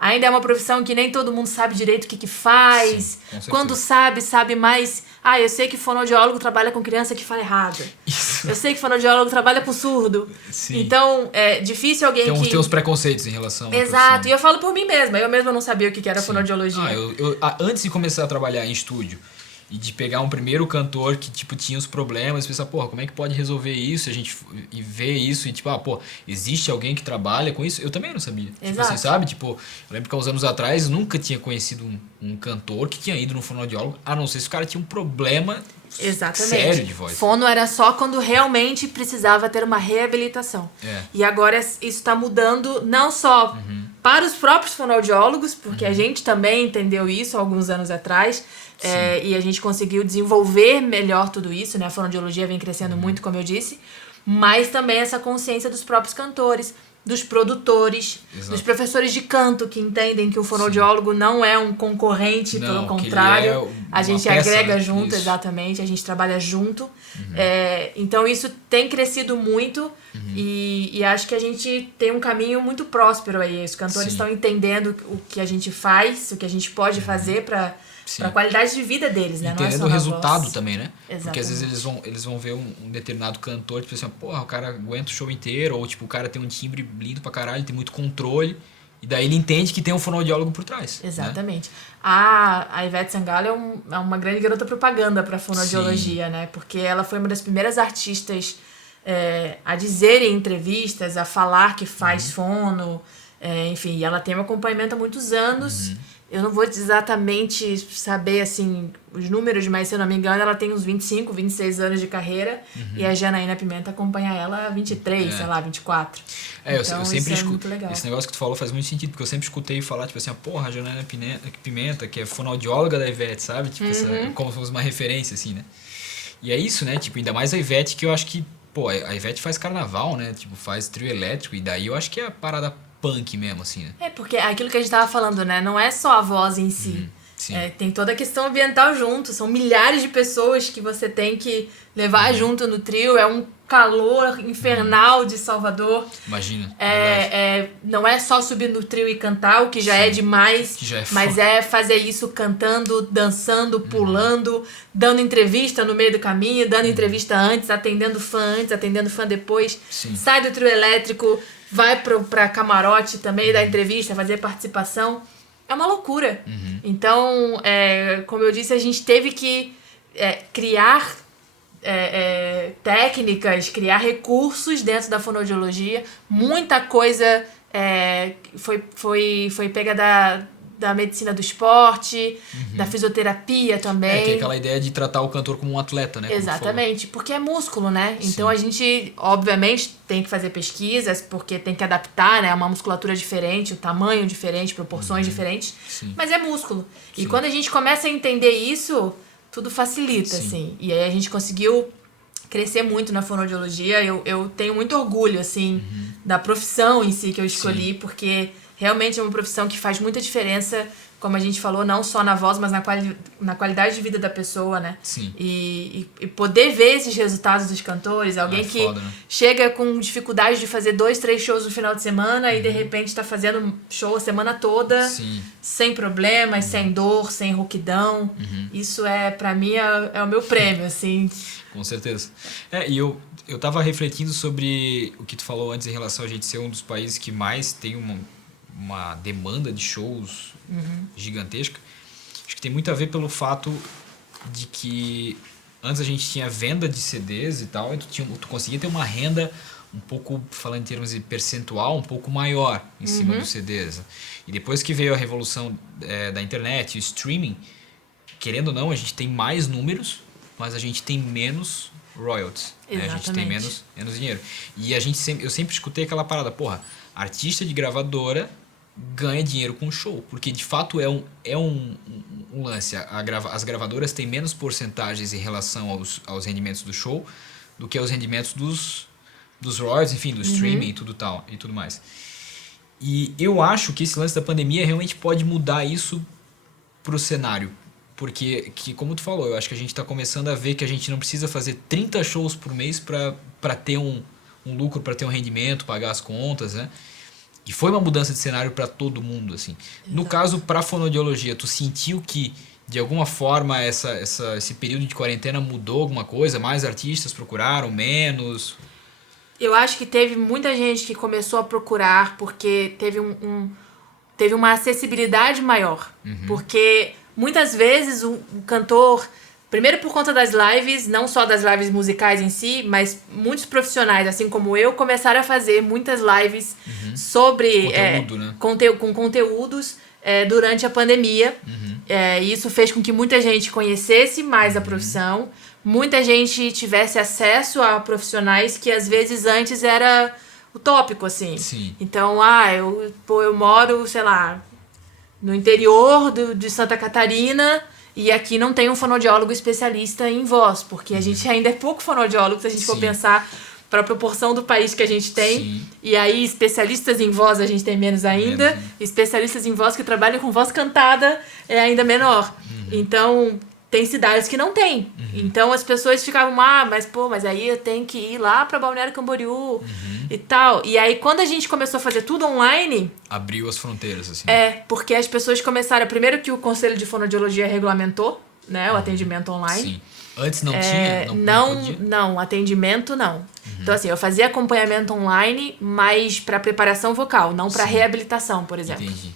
ainda é uma profissão que nem todo mundo sabe direito o que faz. Quando sabe mais... eu sei que fonoaudiólogo trabalha com criança que fala errado. Eu sei que fonoaudiólogo trabalha com surdo. Então, é difícil alguém tem uns preconceitos em relação à Exato, e eu falo por mim mesma. Eu mesma não sabia o que era fonoaudiologia. Antes de começar a trabalhar em estúdio, e de pegar um primeiro cantor que, tipo, tinha os problemas, pensar, como é que pode resolver isso? E ver isso, e tipo, existe alguém que trabalha com isso? Eu também não sabia. Exato. Tipo assim, sabe? Tipo, eu lembro que há uns anos atrás, nunca tinha conhecido um cantor que tinha ido no fonoaudiólogo, a não ser se o cara tinha um problema sério de voz. Fono era só quando realmente precisava ter uma reabilitação. E agora isso está mudando, não só para os próprios fonoaudiólogos, porque a gente também entendeu isso há alguns anos atrás, e a gente conseguiu desenvolver melhor tudo isso, né? A fonoaudiologia vem crescendo muito, como eu disse, mas também essa consciência dos próprios cantores, dos produtores, dos professores de canto que entendem que o fonoaudiólogo não é um concorrente, pelo contrário, a gente agrega junto, exatamente, a gente trabalha junto. Então isso tem crescido muito e acho que a gente tem um caminho muito próspero aí. Os cantores estão entendendo o que a gente faz, o que a gente pode fazer para a qualidade de vida deles, né? Entendendo o resultado também, né? Exatamente. Porque às vezes eles vão ver um determinado cantor, tipo assim, o cara aguenta o show inteiro, ou tipo, o cara tem um timbre lindo pra caralho, tem muito controle, e daí ele entende que tem um fonoaudiólogo por trás. Exatamente. Né? A Ivete Sangalo é uma grande garota propaganda pra fonoaudiologia, né? Porque ela foi uma das primeiras artistas a dizer em entrevistas, a falar que faz fono, enfim, ela tem um acompanhamento há muitos anos. Eu não vou exatamente saber, assim, os números, mas se eu não me engano, ela tem uns 25, 26 anos de carreira. E a Janaína Pimenta acompanha ela há 23, sei lá, 24. Então, eu sempre isso é muito legal. Esse negócio que tu falou faz muito sentido, porque eu sempre escutei falar, tipo assim, a Janaína Pimenta, que é fonoaudióloga da Ivete, sabe? Tipo, como se fosse uma referência, assim, né? E é isso, né? Tipo, ainda mais a Ivete, que eu acho que, a Ivete faz carnaval, né? Tipo, faz trio elétrico, e daí eu acho que é a parada punk mesmo, assim, né? Porque aquilo que a gente tava falando, né? Não é só a voz em si. Tem toda a questão ambiental junto. São milhares de pessoas que você tem que levar junto no trio. É um calor infernal de Salvador. Imagina. Não é só subir no trio e cantar, o que já é demais. Que já é mas é fazer isso cantando, dançando, pulando, dando entrevista no meio do caminho, dando entrevista antes, atendendo fã depois. Sai do trio elétrico, vai pra camarote também, dar entrevista, fazer participação. É uma loucura. Então, como eu disse, a gente teve que criar técnicas, criar recursos dentro da fonoaudiologia. Muita coisa foi pega da medicina do esporte, da fisioterapia também. Tem aquela ideia de tratar o cantor como um atleta, né? Exatamente, porque é músculo, né? Sim. Então a gente, obviamente, tem que fazer pesquisas, porque tem que adaptar, né? Uma musculatura diferente, o tamanho diferente, proporções diferentes. Sim. Mas é músculo. Sim. E quando a gente começa a entender isso, tudo facilita, assim. E aí a gente conseguiu crescer muito na fonoaudiologia. Eu tenho muito orgulho, assim, da profissão em si que eu escolhi, porque realmente é uma profissão que faz muita diferença, como a gente falou, não só na voz, mas na qualidade de vida da pessoa, né? Sim. E poder ver esses resultados dos cantores, alguém que foda, né? chega com dificuldade de fazer 2, 3 shows no final de semana e de repente tá fazendo show a semana toda, sem problemas, sem dor, sem rouquidão. Isso pra mim é o meu prêmio, assim. Com certeza. E eu tava refletindo sobre o que tu falou antes em relação a gente ser um dos países que mais tem uma demanda de shows gigantesca. Acho que tem muito a ver pelo fato de que antes a gente tinha venda de CDs e tal, e tu conseguia ter uma renda um pouco, falando em termos de percentual, um pouco maior em cima dos CDs. E depois que veio a revolução da internet e o streaming, querendo ou não, a gente tem mais números, mas a gente tem menos royalties. Né? A gente tem menos dinheiro. E eu sempre escutei aquela parada, artista de gravadora ganha dinheiro com show, porque de fato é um lance. As gravadoras têm menos porcentagens em relação aos rendimentos do show do que aos rendimentos dos royalties, enfim, do streaming e tudo mais. E eu acho que esse lance da pandemia realmente pode mudar isso pro cenário, porque, como tu falou, eu acho que a gente está começando a ver que a gente não precisa fazer 30 shows por mês para ter um lucro, para ter um rendimento, pagar as contas, né? E foi uma mudança de cenário para todo mundo, assim. Exato. No caso, para a fonoaudiologia, tu sentiu que, de alguma forma, esse período de quarentena mudou alguma coisa? Mais artistas procuraram, menos? Eu acho que teve muita gente que começou a procurar porque teve uma acessibilidade maior. Porque, muitas vezes, o cantor... Primeiro por conta das lives, não só das lives musicais em si, mas muitos profissionais, assim como eu, começaram a fazer muitas lives sobre... Conteúdo, né? Com conteúdos durante a pandemia. E isso fez com que muita gente conhecesse mais a profissão, muita gente tivesse acesso a profissionais que às vezes antes era utópico, assim. Sim. Então, eu moro, sei lá, no interior de Santa Catarina... E aqui não tem um fonoaudiólogo especialista em voz, porque a gente ainda é pouco fonoaudiólogo, se a gente for pensar para a proporção do país que a gente tem. Sim. E aí, especialistas em voz a gente tem menos ainda. Especialistas em voz que trabalham com voz cantada é ainda menor. Então, tem cidades que não tem. Então, as pessoas ficavam, mas aí eu tenho que ir lá para Balneário Camboriú e tal. E aí, quando a gente começou a fazer tudo online... Abriu as fronteiras, assim. Porque as pessoas começaram... Primeiro que o Conselho de Fonoaudiologia regulamentou, né, o atendimento online. Sim. Antes não tinha? Não, atendimento não. Então, assim, eu fazia acompanhamento online, mas para preparação vocal, não para reabilitação, por exemplo. Entendi.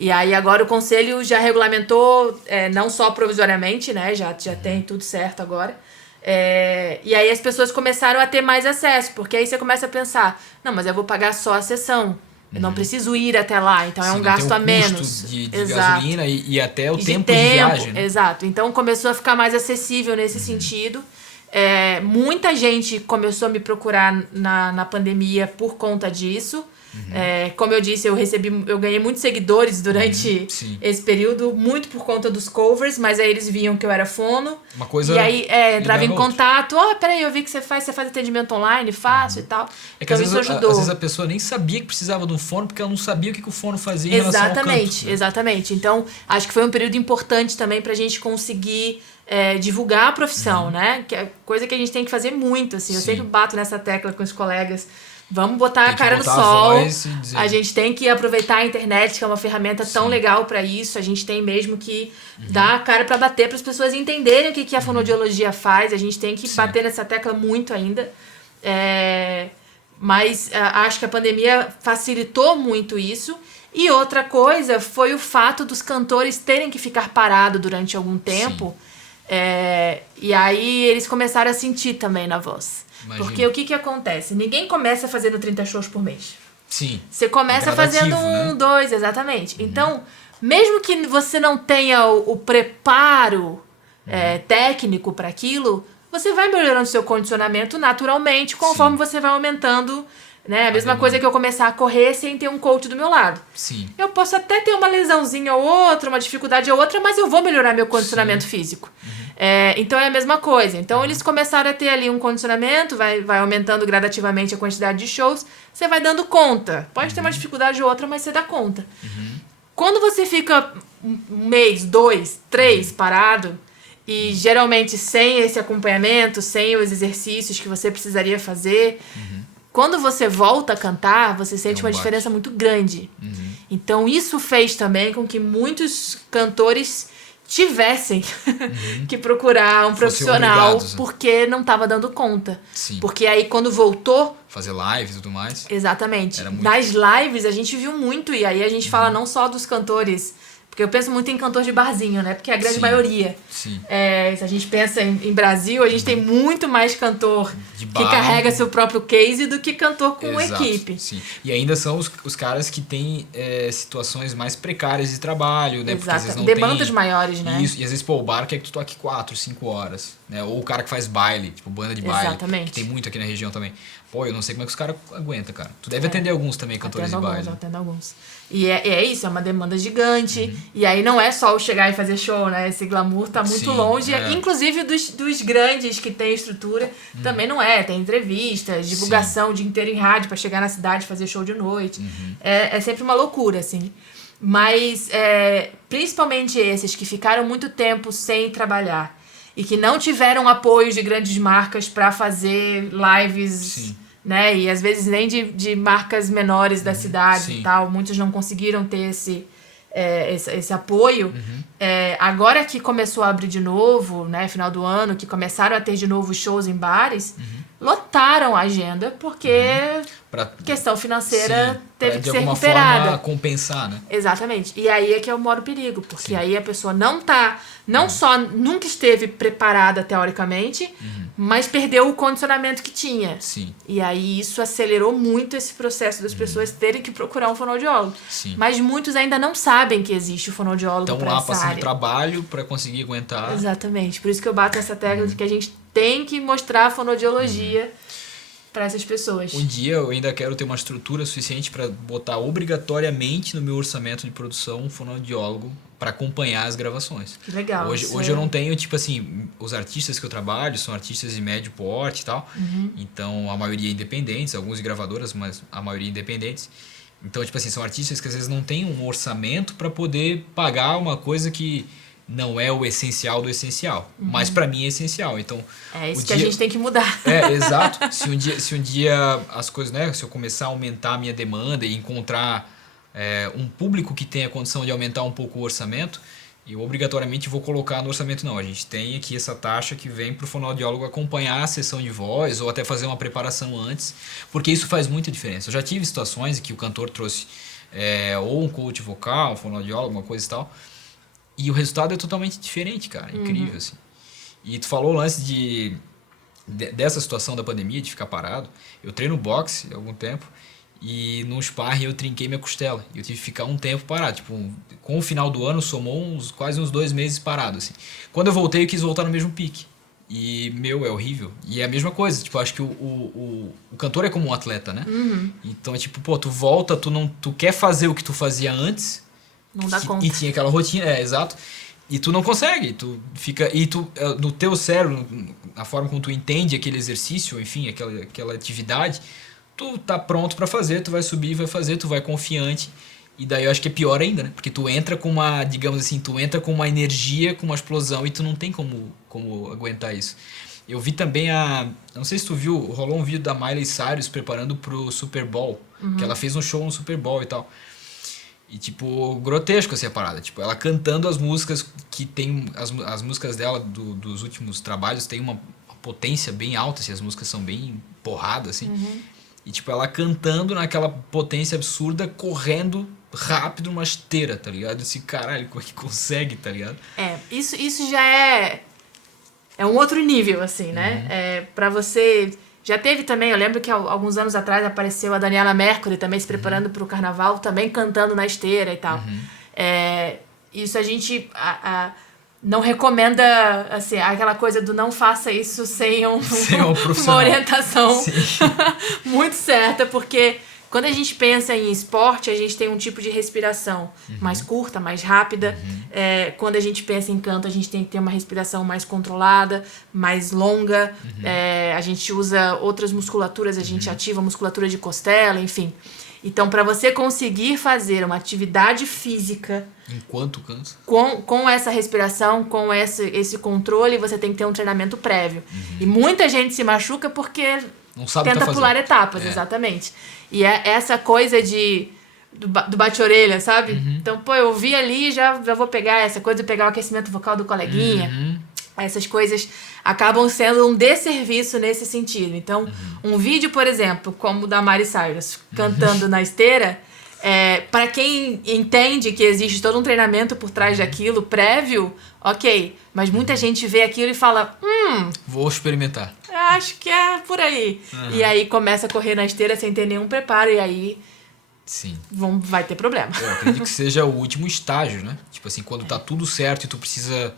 E aí agora o Conselho já regulamentou, não só provisoriamente, né? Já tem tudo certo agora. E aí as pessoas começaram a ter mais acesso, porque aí você começa a pensar, não, mas eu vou pagar só a sessão. Eu não preciso ir até lá, então é um gasto a menos. De gasolina e até o tempo de viagem. Né? Exato. Então começou a ficar mais acessível nesse sentido. Muita gente começou a me procurar na pandemia por conta disso. Como eu disse, eu ganhei muitos seguidores durante esse período, muito por conta dos covers, mas aí eles viam que eu era fono. Uma coisa e aí entrava em contato, peraí, eu vi que você faz atendimento online, faço e tal. Que então isso ajudou. Às vezes a pessoa nem sabia que precisava de um fono, porque ela não sabia o que o fono fazia em relação ao canto. Né? Exatamente. Então, acho que foi um período importante também pra gente conseguir divulgar a profissão, né? Que é coisa que a gente tem que fazer muito, assim. Eu sempre bato nessa tecla com os colegas. Vamos botar a cara no sol. A gente tem que aproveitar a internet, que é uma ferramenta tão legal para isso. A gente tem mesmo que dar a cara para bater, para as pessoas entenderem o que a fonoaudiologia faz. A gente tem que bater nessa tecla muito ainda. Mas acho que a pandemia facilitou muito isso. E outra coisa foi o fato dos cantores terem que ficar parados durante algum tempo. E aí eles começaram a sentir também na voz. Imagina. Porque o que acontece? Ninguém começa fazendo 30 shows por mês. Sim. Você começa fazendo um, dois, exatamente. Então, mesmo que você não tenha o preparo técnico para aquilo, você vai melhorando seu condicionamento naturalmente conforme você vai aumentando, né? A mesma coisa que eu começar a correr sem ter um coach do meu lado. Sim. Eu posso até ter uma lesãozinha ou outra, uma dificuldade ou outra, mas eu vou melhorar meu condicionamento físico. Então é a mesma coisa. Então eles começaram a ter ali um condicionamento, vai aumentando gradativamente a quantidade de shows, você vai dando conta. Pode ter uma dificuldade ou outra, mas você dá conta. Quando você fica um mês, 2, 3 parado, e geralmente sem esse acompanhamento, sem os exercícios que você precisaria fazer, quando você volta a cantar, você sente uma diferença muito grande. Então isso fez também com que muitos cantores tivessem que procurar um profissional porque não estava dando conta. Sim. Porque aí quando voltou... Fazer live e tudo mais. Exatamente. Nas lives a gente viu muito, e aí a gente fala não só dos cantores... Porque eu penso muito em cantor de barzinho, né? Porque é a grande maioria. Sim. Se a gente pensa em Brasil, a gente tem muito mais cantor que carrega seu próprio case do que cantor com equipe. Sim. E ainda são os caras que têm situações mais precárias de trabalho, né? Exato. Porque às vezes não demandas maiores, né? Isso. E às vezes, o bar quer que tu toque 4, 5 horas. Né? Ou o cara que faz baile, tipo banda de baile. Exatamente. Que tem muito aqui na região também. Pô, eu não sei como é que os caras aguentam, cara. Tu deve atender alguns também, cantores de baile. Atendo alguns. E é isso, é uma demanda gigante. E aí não é só o chegar e fazer show, né? Esse glamour tá muito longe. Inclusive dos grandes que tem estrutura, também não é. Tem entrevistas, divulgação o dia inteiro em rádio pra chegar na cidade fazer show de noite. É sempre uma loucura, assim. Mas, principalmente esses que ficaram muito tempo sem trabalhar e que não tiveram apoio de grandes marcas pra fazer lives... Né? E às vezes nem de marcas menores da cidade e tal. Muitos não conseguiram ter esse apoio. Agora que começou a abrir de novo, né? Final do ano, que começaram a ter de novo shows em bares, lotaram a agenda porque questão financeira teve que ser recuperada. De alguma forma compensar, né? Exatamente. E aí é que eu moro o perigo, porque aí a pessoa não só nunca esteve preparada teoricamente, mas perdeu o condicionamento que tinha. Sim. E aí isso acelerou muito esse processo das pessoas terem que procurar um fonoaudiólogo. Sim. Mas muitos ainda não sabem que existe o fonoaudiólogo para essa área. Estão lá passando trabalho para conseguir aguentar. Exatamente. Por isso que eu bato essa tecla de que a gente tem que mostrar a fonoaudiologia para essas pessoas. Um dia eu ainda quero ter uma estrutura suficiente para botar obrigatoriamente no meu orçamento de produção um fonoaudiólogo para acompanhar as gravações. Que legal. Hoje eu não tenho, tipo assim, os artistas que eu trabalho são artistas de médio porte e tal. Então a maioria independentes, alguns de gravadoras, mas a maioria independentes. Então, tipo assim, são artistas que às vezes não têm um orçamento para poder pagar uma coisa que não é o essencial do essencial, mas para mim é essencial. Então, é isso que a gente tem que mudar. Exato. Se um dia as coisas, né, se eu começar a aumentar a minha demanda e encontrar um público que tenha condição de aumentar um pouco o orçamento, eu obrigatoriamente vou colocar no orçamento. Não, a gente tem aqui essa taxa que vem para o fonoaudiólogo acompanhar a sessão de voz ou até fazer uma preparação antes, porque isso faz muita diferença. Eu já tive situações em que o cantor trouxe ou um coach vocal, um fonoaudiólogo, uma coisa e tal, e o resultado é totalmente diferente, cara. Incrível, assim. E tu falou o lance dessa situação da pandemia, de ficar parado. Eu treino boxe há algum tempo e num sparring eu trinquei minha costela. E eu tive que ficar um tempo parado. Tipo, com o final do ano somou quase uns 2 meses parado, assim. Quando eu voltei, eu quis voltar no mesmo pique. E, é horrível. E é a mesma coisa. Tipo, acho que o cantor é como um atleta, né? Então, é tipo, pô, tu volta, tu quer fazer o que tu fazia antes... Não dá conta. E tinha aquela rotina, exato. E tu não consegue. Tu fica. E tu, no teu cérebro, na forma como tu entende aquele exercício, enfim, aquela atividade, tu tá pronto pra fazer, tu vai subir, vai fazer, tu vai confiante. E daí eu acho que é pior ainda, né? Porque tu entra com uma, digamos assim, tu entra com uma energia, com uma explosão e tu não tem como aguentar isso. Eu vi também não sei se tu viu, rolou um vídeo da Miley Cyrus preparando pro Super Bowl. Que ela fez um show no Super Bowl e tal. E, tipo, grotesco assim a parada. Tipo, ela cantando as músicas que tem... As músicas dela dos últimos trabalhos tem uma potência bem alta, assim, as músicas são bem porradas, assim. E, tipo, ela cantando naquela potência absurda, correndo rápido numa esteira, tá ligado? Esse caralho, como é que consegue, tá ligado? Isso já é um outro nível, assim, né? Pra você Já teve também, eu lembro que alguns anos atrás apareceu a Daniela Mercury também se preparando para o carnaval, também cantando na esteira e tal. Isso a gente não recomenda, assim, aquela coisa do não faça isso sem uma orientação muito certa, porque quando a gente pensa em esporte, a gente tem um tipo de respiração mais curta, mais rápida. Quando a gente pensa em canto, a gente tem que ter uma respiração mais controlada, mais longa. A gente usa outras musculaturas, a gente ativa a musculatura de costela, enfim. Então, para você conseguir fazer uma atividade física... Enquanto canta? Com essa respiração, com esse controle, você tem que ter um treinamento prévio. E muita gente se machuca porque não sabe tenta pular etapas, exatamente. E é essa coisa do bate-orelha, sabe? Então, eu vi ali, já vou pegar essa coisa de pegar o aquecimento vocal do coleguinha. Essas coisas acabam sendo um desserviço nesse sentido. Então, um vídeo, por exemplo, como o da Miley Cyrus, cantando na esteira, para quem entende que existe todo um treinamento por trás daquilo, prévio, ok. Mas muita gente vê aquilo e fala, vou experimentar. Acho que é por aí. E aí começa a correr na esteira sem ter nenhum preparo, e aí vai ter problema. Eu acredito que seja o último estágio, né? Tipo assim, quando tá tudo certo e tu precisa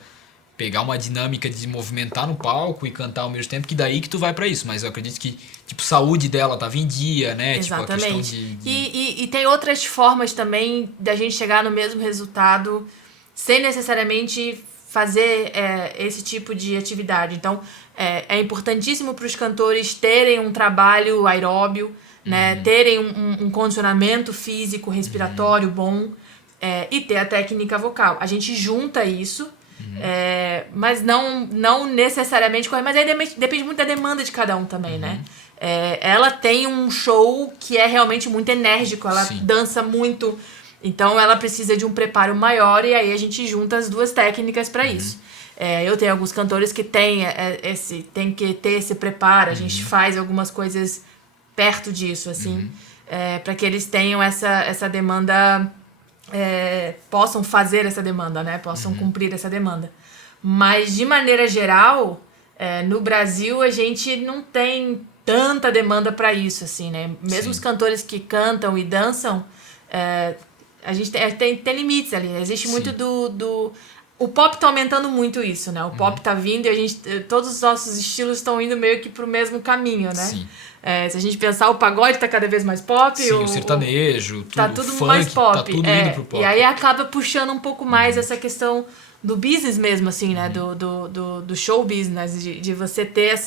pegar uma dinâmica de movimentar no palco e cantar ao mesmo tempo, que daí que tu vai pra isso. Mas eu acredito que, tipo, saúde dela tava em dia, né? Exatamente. Tipo, a questão E tem outras formas também da gente chegar no mesmo resultado sem necessariamente fazer esse tipo de atividade. Então, é importantíssimo para os cantores terem um trabalho aeróbio, né? Terem um condicionamento físico, respiratório bom, e ter a técnica vocal. A gente junta isso, mas não necessariamente corre. Mas aí depende muito da demanda de cada um também, né? Ela tem um show que é realmente muito enérgico, ela dança muito, então ela precisa de um preparo maior, e aí a gente junta as duas técnicas para isso. Eu tenho alguns cantores que tem que ter esse preparo, a gente faz algumas coisas perto disso, assim, para que eles tenham essa demanda, possam fazer essa demanda, né? Possam cumprir essa demanda. Mas, de maneira geral, no Brasil, a gente não tem tanta demanda para isso, assim, né? Mesmo os cantores que cantam e dançam, a gente tem limites ali. Existe muito o pop tá aumentando muito isso, né? O pop tá vindo e todos os nossos estilos estão indo meio que pro mesmo caminho, né? Sim. Se a gente pensar, o pagode tá cada vez mais pop. Sim, o sertanejo, tá tudo funk, mais pop. Tá tudo indo pro pop. E aí acaba puxando um pouco mais essa questão do business mesmo, assim, né? Do show business, de você ter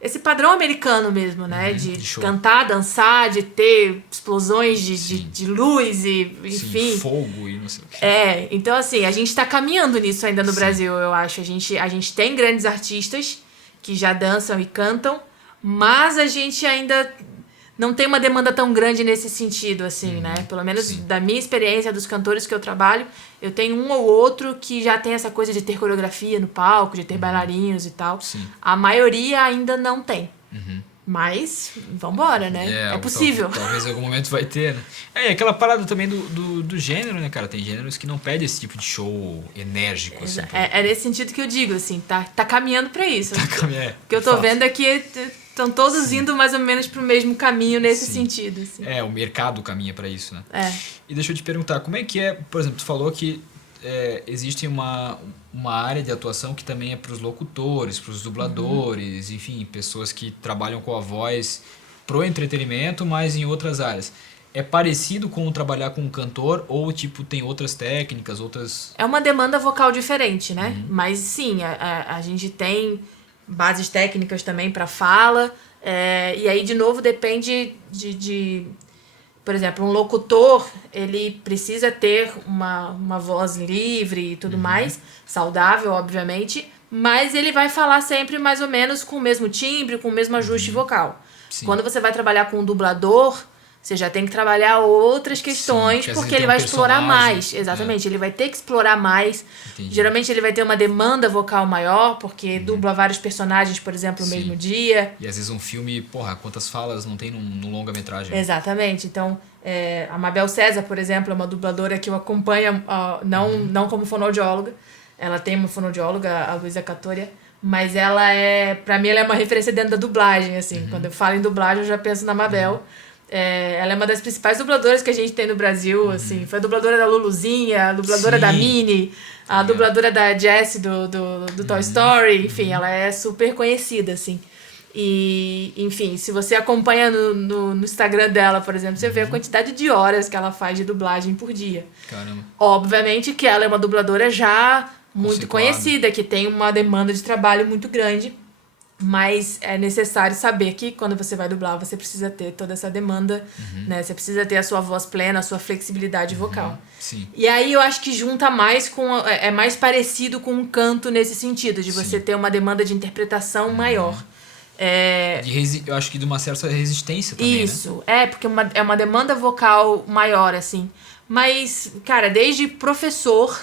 esse padrão americano mesmo, né? De cantar, dançar, de ter explosões de luz e enfim. Sim, fogo e não sei o que. Então assim, a gente tá caminhando nisso ainda no Brasil, eu acho. A gente tem grandes artistas que já dançam e cantam, mas a gente ainda não tem uma demanda tão grande nesse sentido, assim, né? Pelo menos da minha experiência, dos cantores que eu trabalho, eu tenho um ou outro que já tem essa coisa de ter coreografia no palco, de ter bailarinos e tal. A maioria ainda não tem. Mas, vambora, né? É possível. Talvez em algum momento vai ter, né? Aquela parada também do gênero, né, cara? Tem gêneros que não pedem esse tipo de show enérgico, assim. É nesse sentido que eu digo, assim, tá caminhando pra isso. Tá caminhando. O que eu tô vendo é que estão todos indo mais ou menos pro mesmo caminho nesse sentido. Assim. O mercado caminha pra isso, né? E deixa eu te perguntar, como é que por exemplo, tu falou que existe uma área de atuação que também é pros locutores, pros dubladores, enfim, pessoas que trabalham com a voz pro entretenimento, mas em outras áreas. É parecido com trabalhar com um cantor ou, tipo, tem outras técnicas, outras... É uma demanda vocal diferente, né? Mas, sim, a gente tem bases técnicas também para fala, e aí, de novo, depende por exemplo, um locutor, ele precisa ter uma voz livre e tudo mais, saudável, obviamente, mas ele vai falar sempre mais ou menos com o mesmo timbre, com o mesmo ajuste vocal. Quando você vai trabalhar com um dublador, você já tem que trabalhar outras questões, porque ele vai explorar mais. Exatamente, ele vai ter que explorar mais. Entendi. Geralmente ele vai ter uma demanda vocal maior, porque dubla vários personagens, por exemplo, no mesmo dia. E às vezes um filme, quantas falas não tem num longa-metragem? Exatamente. Então, a Mabel César, por exemplo, é uma dubladora que eu acompanho, não como fonoaudióloga. Ela tem uma fonoaudióloga, a Luísa Catoria, Mas ela pra mim, ela é uma referência dentro da dublagem, assim. Quando eu falo em dublagem, eu já penso na Mabel. Ela é uma das principais dubladoras que a gente tem no Brasil, assim. Foi a dubladora da Luluzinha, a dubladora da Minnie, a dubladora da Jessie do Toy Story. Enfim, ela é super conhecida, assim. E, enfim, se você acompanha no Instagram dela, por exemplo, você vê a quantidade de horas que ela faz de dublagem por dia. Caramba. Obviamente que ela é uma dubladora já muito Conceituada. conhecida, que tem uma demanda de trabalho muito grande, mas é necessário saber que quando você vai dublar, você precisa ter toda essa demanda, né? Você precisa ter a sua voz plena, a sua flexibilidade vocal. Sim. E aí eu acho que junta mais é mais parecido com um canto nesse sentido, de você ter uma demanda de interpretação maior. Eu acho que de uma certa resistência também, Isso, porque é uma demanda vocal maior, assim. Mas, cara, desde professor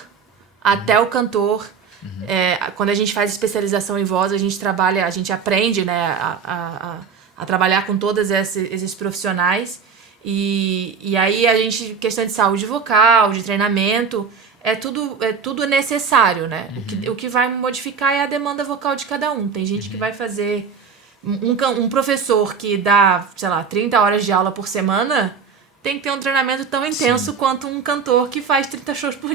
até o cantor, quando a gente faz especialização em voz, a gente aprende, né, a trabalhar com todos esses profissionais. E aí a gente, questão de saúde vocal, de treinamento, é tudo necessário, né? O que vai modificar é a demanda vocal de cada um. Tem gente que vai fazer... Um professor que dá, sei lá, 30 horas de aula por semana tem que ter um treinamento tão intenso quanto um cantor que faz 30 shows por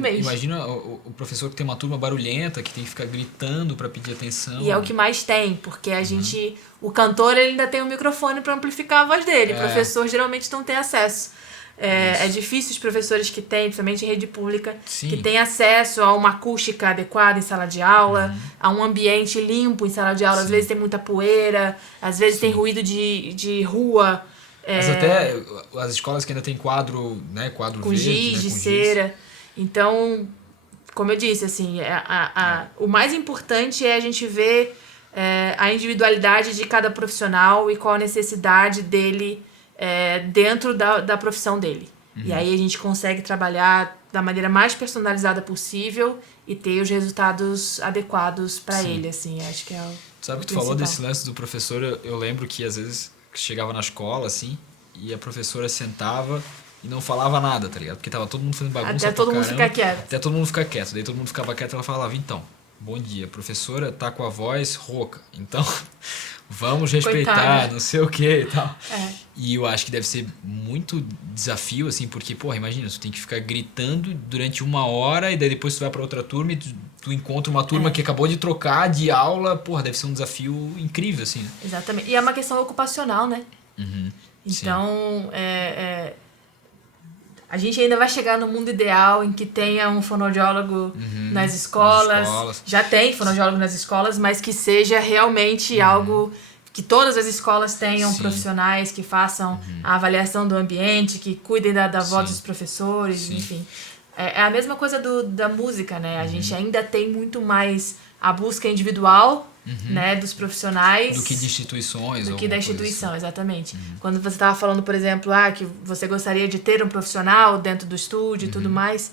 mês. Imagina o professor que tem uma turma barulhenta, que tem que ficar gritando pra pedir atenção. E é o que mais tem, porque a gente... O cantor ele ainda tem um microfone pra amplificar a voz dele. O professor geralmente não tem acesso. É difícil os professores que têm, principalmente em rede pública, que têm acesso a uma acústica adequada em sala de aula, a um ambiente limpo em sala de aula. Às vezes tem muita poeira, às vezes tem ruído de rua. Mas até as escolas que ainda tem quadro, né, quadro com verde, giz, né, de com cera. Então, como eu disse, assim, o mais importante é a gente ver a individualidade de cada profissional e qual a necessidade dele dentro da profissão dele. E aí a gente consegue trabalhar da maneira mais personalizada possível e ter os resultados adequados para ele, assim, acho que é o Sabe que tu principal. falou desse lance do professor, eu lembro que às vezes chegava na escola, assim, e a professora sentava e não falava nada, tá ligado? Porque tava todo mundo fazendo bagunça Até todo pra mundo caramba, ficar quieto. Até todo mundo ficar quieto. Daí todo mundo ficava quieto e ela falava, então, bom dia, a professora tá com a voz rouca, então vamos respeitar, Coitada. não sei o que e tal. E eu acho que deve ser muito desafio, assim, porque, porra, imagina, tu tem que ficar gritando durante 1 hora e daí depois tu vai pra outra turma e tu encontra uma turma que acabou de trocar de aula, porra, deve ser um desafio incrível, assim, né? Exatamente. E é uma questão ocupacional, né? Então, a gente ainda vai chegar no mundo ideal em que tenha um fonoaudiólogo nas escolas. Já tem fonoaudiólogo nas escolas, mas que seja realmente algo que todas as escolas tenham profissionais que façam a avaliação do ambiente, que cuidem da voz dos professores, enfim. É a mesma coisa da música, né? A gente ainda tem muito mais a busca individual, né, dos profissionais Do que de instituições. do que da alguma coisa instituição, assim. exatamente. Quando você estava falando, por exemplo, que você gostaria de ter um profissional dentro do estúdio e tudo mais,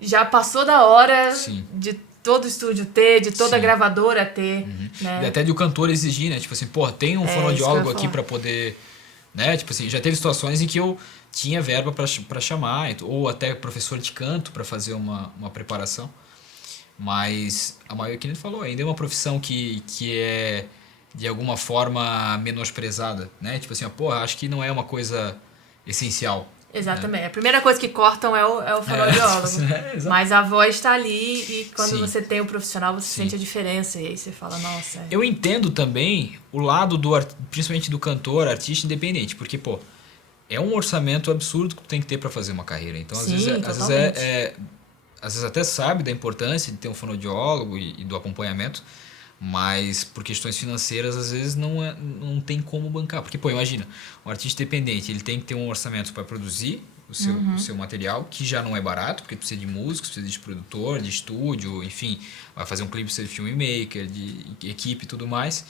já passou da hora de todo estúdio ter, de toda gravadora ter, né? E até de o cantor exigir, né? Tipo assim, pô, tem um fonoaudiólogo aqui pra poder, né? Tipo assim, já teve situações em que eu tinha verba pra chamar, ou até professor de canto pra fazer uma preparação. Mas a maioria, que ele falou, ainda é uma profissão que é de alguma forma menosprezada, né? Tipo assim, acho que não é uma coisa essencial. Exatamente. A primeira coisa que cortam é o fonoaudiólogo. Mas a voz está ali e quando você tem o profissional, você sente a diferença. E aí você fala, nossa... Eu entendo também o lado principalmente do cantor, artista independente, porque, pô, é um orçamento absurdo que tu tem que ter pra fazer uma carreira. Então, às vezes até sabe da importância de ter um fonoaudiólogo e do acompanhamento, mas por questões financeiras, às vezes não tem como bancar. Porque, pô, imagina, um artista independente, ele tem que ter um orçamento para produzir o seu material, que já não é barato, porque precisa de músicos, precisa de produtor, de estúdio, enfim, vai fazer um clipe, precisa de filmmaker, de equipe e tudo mais.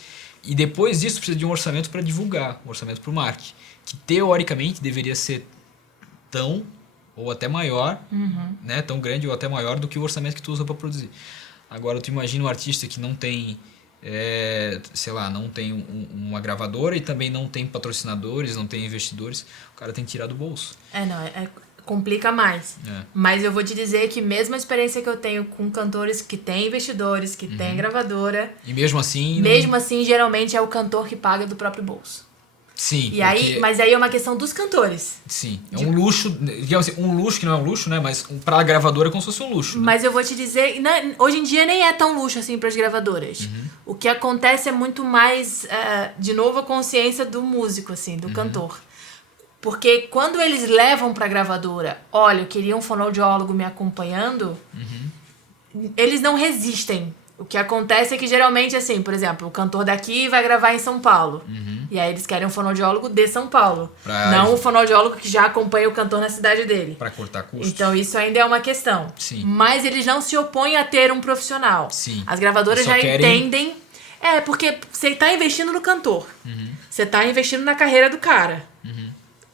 E depois disso, precisa de um orçamento para divulgar, um orçamento para o marketing, que teoricamente deveria ser tão ou até maior, né, tão grande ou até maior do que o orçamento que tu usa para produzir. Agora, tu imagina um artista que não tem, sei lá, não tem uma gravadora e também não tem patrocinadores, não tem investidores, o cara tem que tirar do bolso. complica mais. Mas eu vou te dizer que mesmo a experiência que eu tenho com cantores que têm investidores, que têm gravadora... E mesmo assim... Mesmo assim, geralmente é o cantor que paga do próprio bolso. Sim. E aí, mas aí é uma questão dos cantores. Sim. É um luxo, digamos assim, um luxo que não é um luxo, né? Mas pra gravadora é como se fosse um luxo. Né? Mas eu vou te dizer, hoje em dia nem é tão luxo assim pras gravadoras. O que acontece é muito mais, de novo, a consciência do músico, assim, do cantor. Porque quando eles levam pra gravadora, olha, eu queria um fonoaudiólogo me acompanhando, eles não resistem. O que acontece é que geralmente, assim, por exemplo, o cantor daqui vai gravar em São Paulo. E aí eles querem um fonoaudiólogo de São Paulo. Não um fonoaudiólogo que já acompanha o cantor na cidade dele. Pra cortar custos. Então isso ainda é uma questão. Sim. Mas eles não se opõem a ter um profissional. Sim. As gravadoras já entendem... porque você tá investindo no cantor. Você tá investindo na carreira do cara.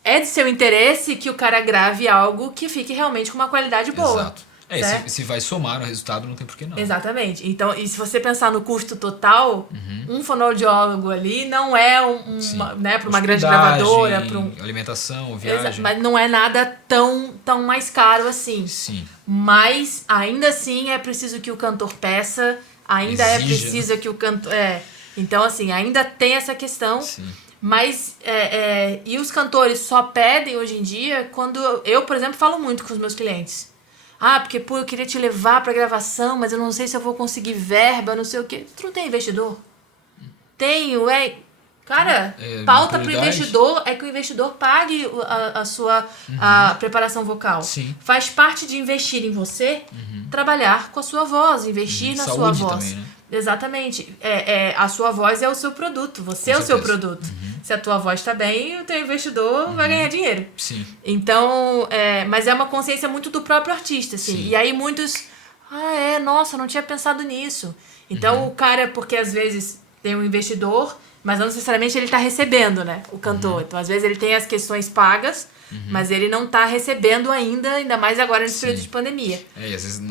É de seu interesse que o cara grave algo que fique realmente com uma qualidade boa. Exato. Se vai somar no resultado, não tem por que não. Exatamente. Então, e se você pensar no custo total, um fonoaudiólogo ali não é para uma grande gravadora, para alimentação, viagem. Mas não é nada tão mais caro assim. Sim. Mas ainda assim é preciso que o cantor peça, ainda é preciso que o cantor então assim, ainda tem essa questão. Sim. Mas e os cantores só pedem hoje em dia quando eu, por exemplo, falo muito com os meus clientes. Porque eu queria te levar pra gravação, mas eu não sei se eu vou conseguir verba, não sei o quê. Tu não tem investidor? Tenho, Cara, pauta pro investidor é que o investidor pague a sua a preparação vocal. Sim. Faz parte de investir em você, trabalhar com a sua voz, investir na sua voz. Também, né? Exatamente. A sua voz é o seu produto, você é o seu produto. Se a tua voz está bem, o teu investidor vai ganhar dinheiro. Sim. Então, mas é uma consciência muito do próprio artista, assim. Sim. E aí muitos, nossa, não tinha pensado nisso. Então o cara, porque às vezes tem um investidor, mas não necessariamente ele está recebendo, né, o cantor. Então às vezes ele tem as questões pagas, mas ele não está recebendo ainda mais agora nesse período de pandemia. E às vezes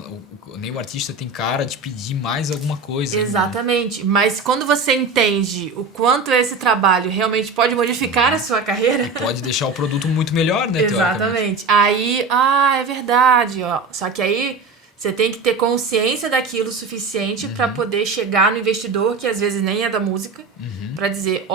nem o artista tem cara de pedir mais alguma coisa. Exatamente. Né? Mas quando você entende o quanto esse trabalho realmente pode modificar a sua carreira... E pode deixar o produto muito melhor, né? Exatamente. Aí, é verdade, ó. Só que aí você tem que ter consciência daquilo o suficiente para poder chegar no investidor, que às vezes nem é da música, para dizer,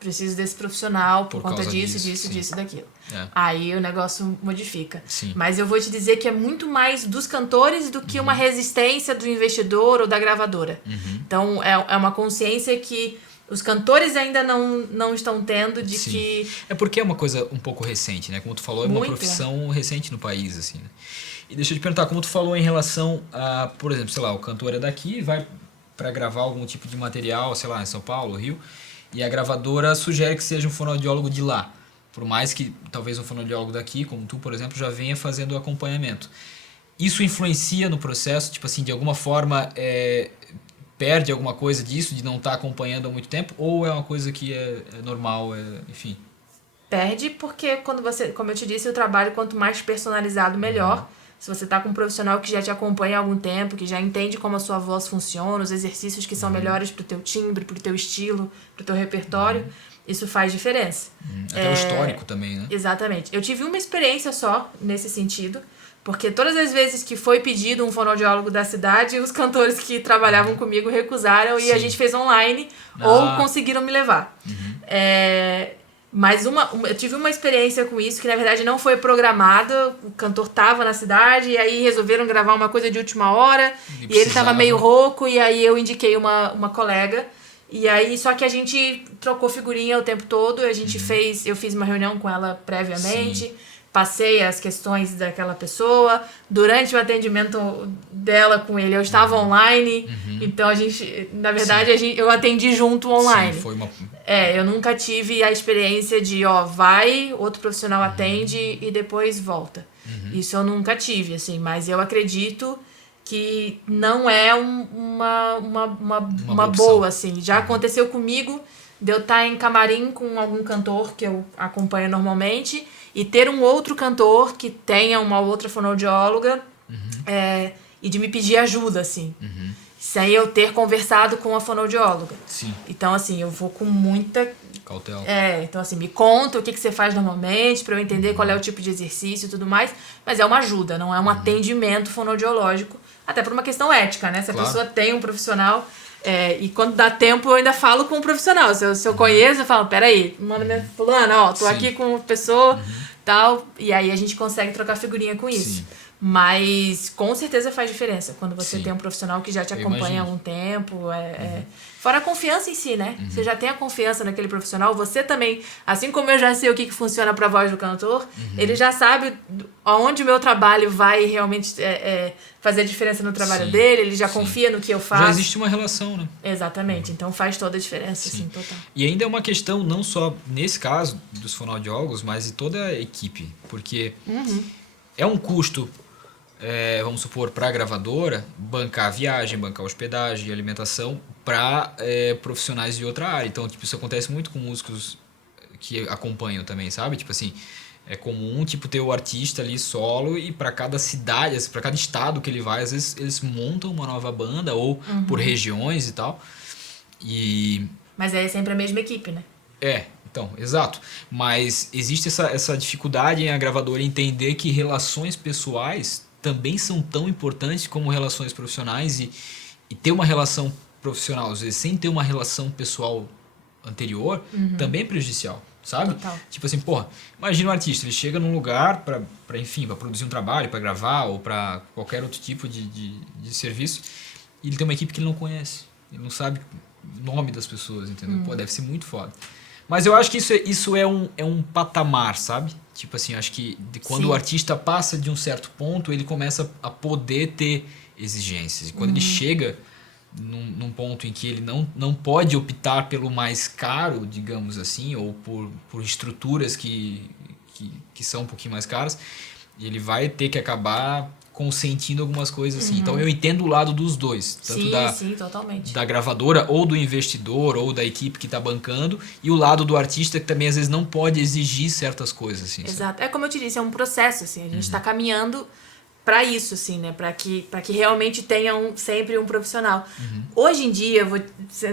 preciso desse profissional por conta disso e daquilo. Aí o negócio modifica. Sim. Mas eu vou te dizer que é muito mais dos cantores do que uma resistência do investidor ou da gravadora. Então é uma consciência que os cantores ainda não estão tendo de que... É porque é uma coisa um pouco recente, né? Como tu falou, é uma profissão recente no país, assim, né? E deixa eu te perguntar, como tu falou em relação a, por exemplo, sei lá, o cantor é daqui, vai para gravar algum tipo de material, sei lá, em São Paulo, Rio, e a gravadora sugere que seja um fonoaudiólogo de lá. Por mais que talvez um fonoaudiólogo daqui, como tu, por exemplo, já venha fazendo o acompanhamento. Isso influencia no processo? Tipo assim, de alguma forma perde alguma coisa disso, de não estar acompanhando há muito tempo? Ou é uma coisa que é normal, enfim? Perde porque quando você, como eu te disse, o trabalho quanto mais personalizado, melhor. Se você está com um profissional que já te acompanha há algum tempo, que já entende como a sua voz funciona, os exercícios que são melhores para o teu timbre, para o teu estilo, para o teu repertório, isso faz diferença. Até o histórico também, né? Exatamente. Eu tive uma experiência só nesse sentido, porque todas as vezes que foi pedido um fonoaudiólogo da cidade, os cantores que trabalhavam comigo recusaram e a gente fez online ou conseguiram me levar. Mas eu tive uma experiência com isso que na verdade não foi programada. O cantor tava na cidade e aí resolveram gravar uma coisa de última hora e ele tava meio rouco e aí eu indiquei uma colega e aí só que a gente trocou figurinha o tempo todo. A gente eu fiz uma reunião com ela previamente, passei as questões daquela pessoa. Durante o atendimento dela com ele eu estava online, então a gente, na verdade, eu atendi junto online. Sim, foi uma... eu nunca tive a experiência de, vai, outro profissional atende e depois volta. Isso eu nunca tive, assim, mas eu acredito que não é uma boa, assim. Já aconteceu comigo de eu estar em camarim com algum cantor que eu acompanho normalmente e ter um outro cantor que tenha uma outra fonoaudióloga e de me pedir ajuda, assim. Sem eu ter conversado com a fonoaudióloga. Sim. Então, assim, eu vou com muita cautela. Então assim, me conta o que você faz normalmente pra eu entender qual é o tipo de exercício e tudo mais, mas é uma ajuda, não é um atendimento fonoaudiológico, até por uma questão ética, né? Se a pessoa tem um profissional, e quando dá tempo eu ainda falo com o profissional, se eu conheço, eu falo, peraí, manda minha fulana, ó, tô aqui com uma pessoa, tal, e aí a gente consegue trocar figurinha com isso. Sim. Mas com certeza faz diferença quando você Sim. tem um profissional que já te acompanha há imagino. algum tempo. Fora a confiança em si, né? Você já tem a confiança naquele profissional. Você também, assim como eu já sei o que funciona para a voz do cantor, ele já sabe aonde o meu trabalho vai realmente fazer a diferença no trabalho Sim. dele. Ele já Sim. confia no que eu faço. Já existe uma relação, né? Exatamente. Então faz toda a diferença, Sim. assim, total. E ainda é uma questão não só nesse caso dos fonoaudiólogos, mas de toda a equipe. Porque é um custo, vamos supor, para a gravadora bancar a viagem, bancar a hospedagem e alimentação para profissionais de outra área. Então, tipo, isso acontece muito com músicos que acompanham também, sabe? Tipo assim, é comum ter o artista ali solo e para cada cidade, para cada estado que ele vai, às vezes eles montam uma nova banda ou por regiões e tal. Mas é sempre a mesma equipe, né? Então, exato. Mas existe essa dificuldade em a gravadora entender que relações pessoais também são tão importantes como relações profissionais e ter uma relação profissional, às vezes, sem ter uma relação pessoal anterior, também é prejudicial, sabe? Total. Tipo assim, porra, imagina um artista, ele chega num lugar para produzir um trabalho, para gravar ou para qualquer outro tipo de serviço e ele tem uma equipe que ele não conhece, ele não sabe o nome das pessoas, entendeu? Pô, deve ser muito foda. Mas eu acho que isso é um patamar, sabe? Tipo assim, acho que quando o artista passa de um certo ponto, ele começa a poder ter exigências. E quando ele chega num ponto em que ele não pode optar pelo mais caro, digamos assim, ou por estruturas que são um pouquinho mais caras, ele vai ter que acabar consentindo algumas coisas assim. Então eu entendo o lado dos dois, tanto Sim, totalmente. da gravadora ou do investidor ou da equipe que está bancando e o lado do artista que também às vezes não pode exigir certas coisas assim. Exato. Sabe? É como eu te disse, é um processo assim, a gente está caminhando para isso assim, né, para que realmente tenha sempre um profissional. Hoje em dia,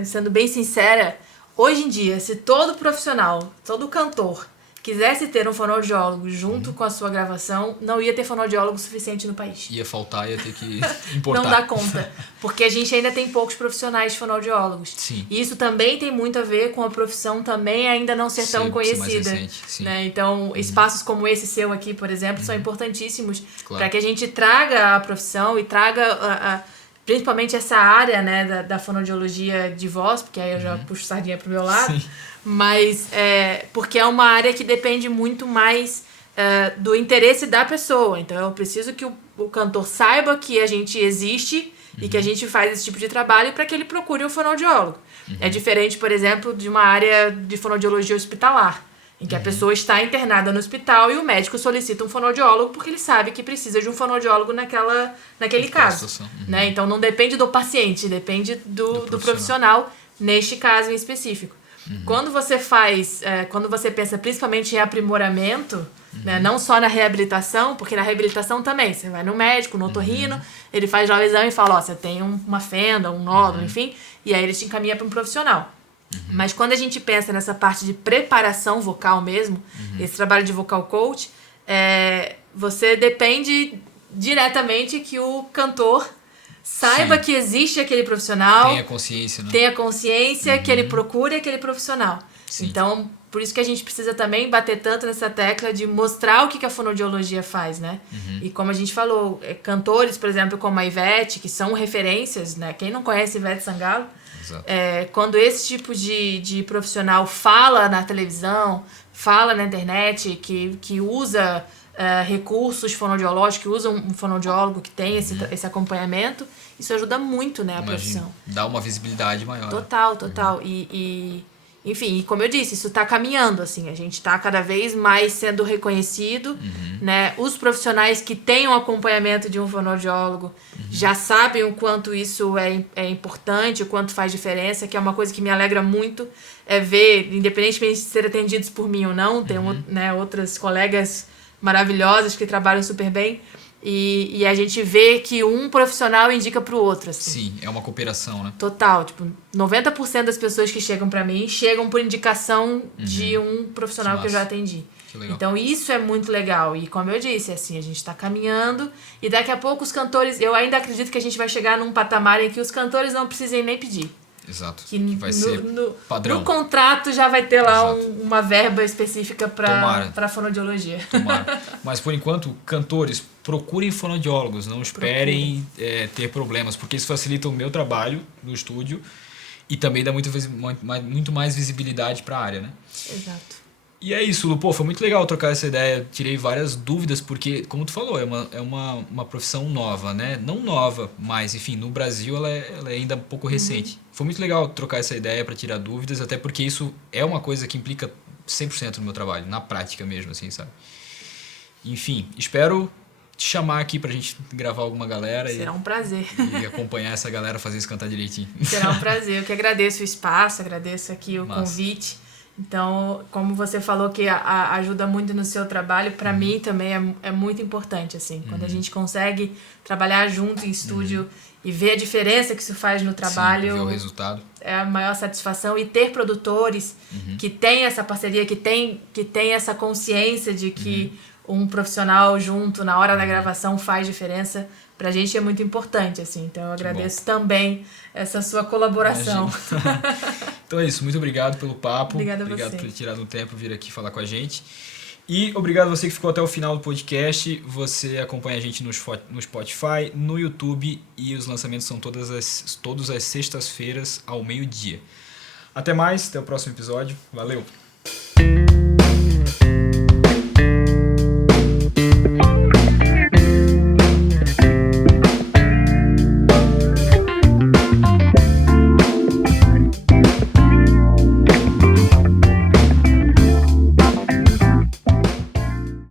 sendo bem sincera, hoje em dia, se todo profissional, todo cantor quisesse ter um fonoaudiólogo junto com a sua gravação, não ia ter fonoaudiólogo suficiente no país. Ia faltar, ia ter que importar. Não dá conta, porque a gente ainda tem poucos profissionais fonoaudiólogos. Sim. E isso também tem muito a ver com a profissão também ainda não ser tão conhecida. Mais recente, sim. Né? Então, espaços como esse seu aqui, por exemplo, são importantíssimos para que a gente traga a profissão e traga principalmente essa área, né, da fonoaudiologia de voz, porque aí eu já puxo sardinha pro meu lado. Sim. Mas porque é uma área que depende muito mais do interesse da pessoa. Então eu preciso que o cantor saiba que a gente existe e que a gente faz esse tipo de trabalho para que ele procure um fonoaudiólogo. É diferente, por exemplo, de uma área de fonoaudiologia hospitalar, em que a pessoa está internada no hospital e o médico solicita um fonoaudiólogo porque ele sabe que precisa de um fonoaudiólogo naquele caso. Né? Então não depende do paciente, depende do profissional neste caso em específico. Quando você quando você pensa principalmente em aprimoramento, né, não só na reabilitação, porque na reabilitação também, você vai no médico, no otorrino, ele faz lá o exame e fala, você tem uma fenda, um nódulo, enfim, e aí ele te encaminha para um profissional. Mas quando a gente pensa nessa parte de preparação vocal mesmo, esse trabalho de vocal coach, você depende diretamente que o cantor saiba que existe aquele profissional. Tenha consciência, né? Tenha consciência que ele procure aquele profissional. Sim. Então, por isso que a gente precisa também bater tanto nessa tecla de mostrar o que a fonoaudiologia faz, né? E como a gente falou, cantores, por exemplo, como a Ivete, que são referências, né? Quem não conhece Ivete Sangalo, quando esse tipo de profissional fala na televisão, fala na internet, que usa recursos fonoaudiológicos, que usa um fonoaudiólogo que tem esse acompanhamento, isso ajuda muito, né, a profissão. Dá uma visibilidade maior. Total. Enfim, como eu disse, isso está caminhando, assim, a gente está cada vez mais sendo reconhecido, né? Os profissionais que têm um acompanhamento de um fonoaudiólogo já sabem o quanto isso é importante, o quanto faz diferença, que é uma coisa que me alegra muito, ver, independentemente de ser atendidos por mim ou não, tem outras colegas maravilhosas que trabalham super bem e a gente vê que um profissional indica pro outro, assim. Sim, é uma cooperação, né? Total, tipo, 90% das pessoas que chegam pra mim chegam por indicação de um profissional que eu já atendi. Que legal. Então isso é muito legal. E como eu disse, assim, a gente tá caminhando e daqui a pouco os cantores... Eu ainda acredito que a gente vai chegar num patamar em que os cantores não precisem nem pedir. Exato. Que vai ser padrão. No contrato já vai ter lá Exato. uma verba específica para fonoaudiologia. Tomara. Mas por enquanto, cantores, procurem fonoaudiólogos, não esperem ter problemas, porque isso facilita o meu trabalho no estúdio e também dá muito mais visibilidade para a área, né? Exato. E é isso, Lu. Pô, foi muito legal trocar essa ideia. Tirei várias dúvidas, porque, como tu falou, é uma profissão nova, né? Não nova, mas, enfim, no Brasil ela é ainda um pouco recente. Foi muito legal trocar essa ideia para tirar dúvidas, até porque isso é uma coisa que implica 100% no meu trabalho, na prática mesmo, assim, sabe? Enfim, espero te chamar aqui pra gente gravar alguma galera. Será um prazer. E acompanhar essa galera fazer isso cantar direitinho. Será um prazer. Eu que agradeço o espaço, agradeço aqui o convite. Então, como você falou que ajuda muito no seu trabalho, para mim também é muito importante, assim. Quando a gente consegue trabalhar junto em estúdio e ver a diferença que isso faz no trabalho... Sim, ver o resultado. É a maior satisfação. E ter produtores que têm essa parceria, que têm essa consciência de que um profissional junto na hora da gravação faz diferença, pra gente é muito importante, assim. Então eu agradeço também essa sua colaboração. Então é isso, muito obrigado pelo papo. Obrigado por ter tirado um tempo vir aqui falar com a gente. E obrigado a você que ficou até o final do podcast. Você acompanha a gente no Spotify, no YouTube, e os lançamentos são todas as sextas-feiras ao meio-dia. Até mais, até o próximo episódio. Valeu!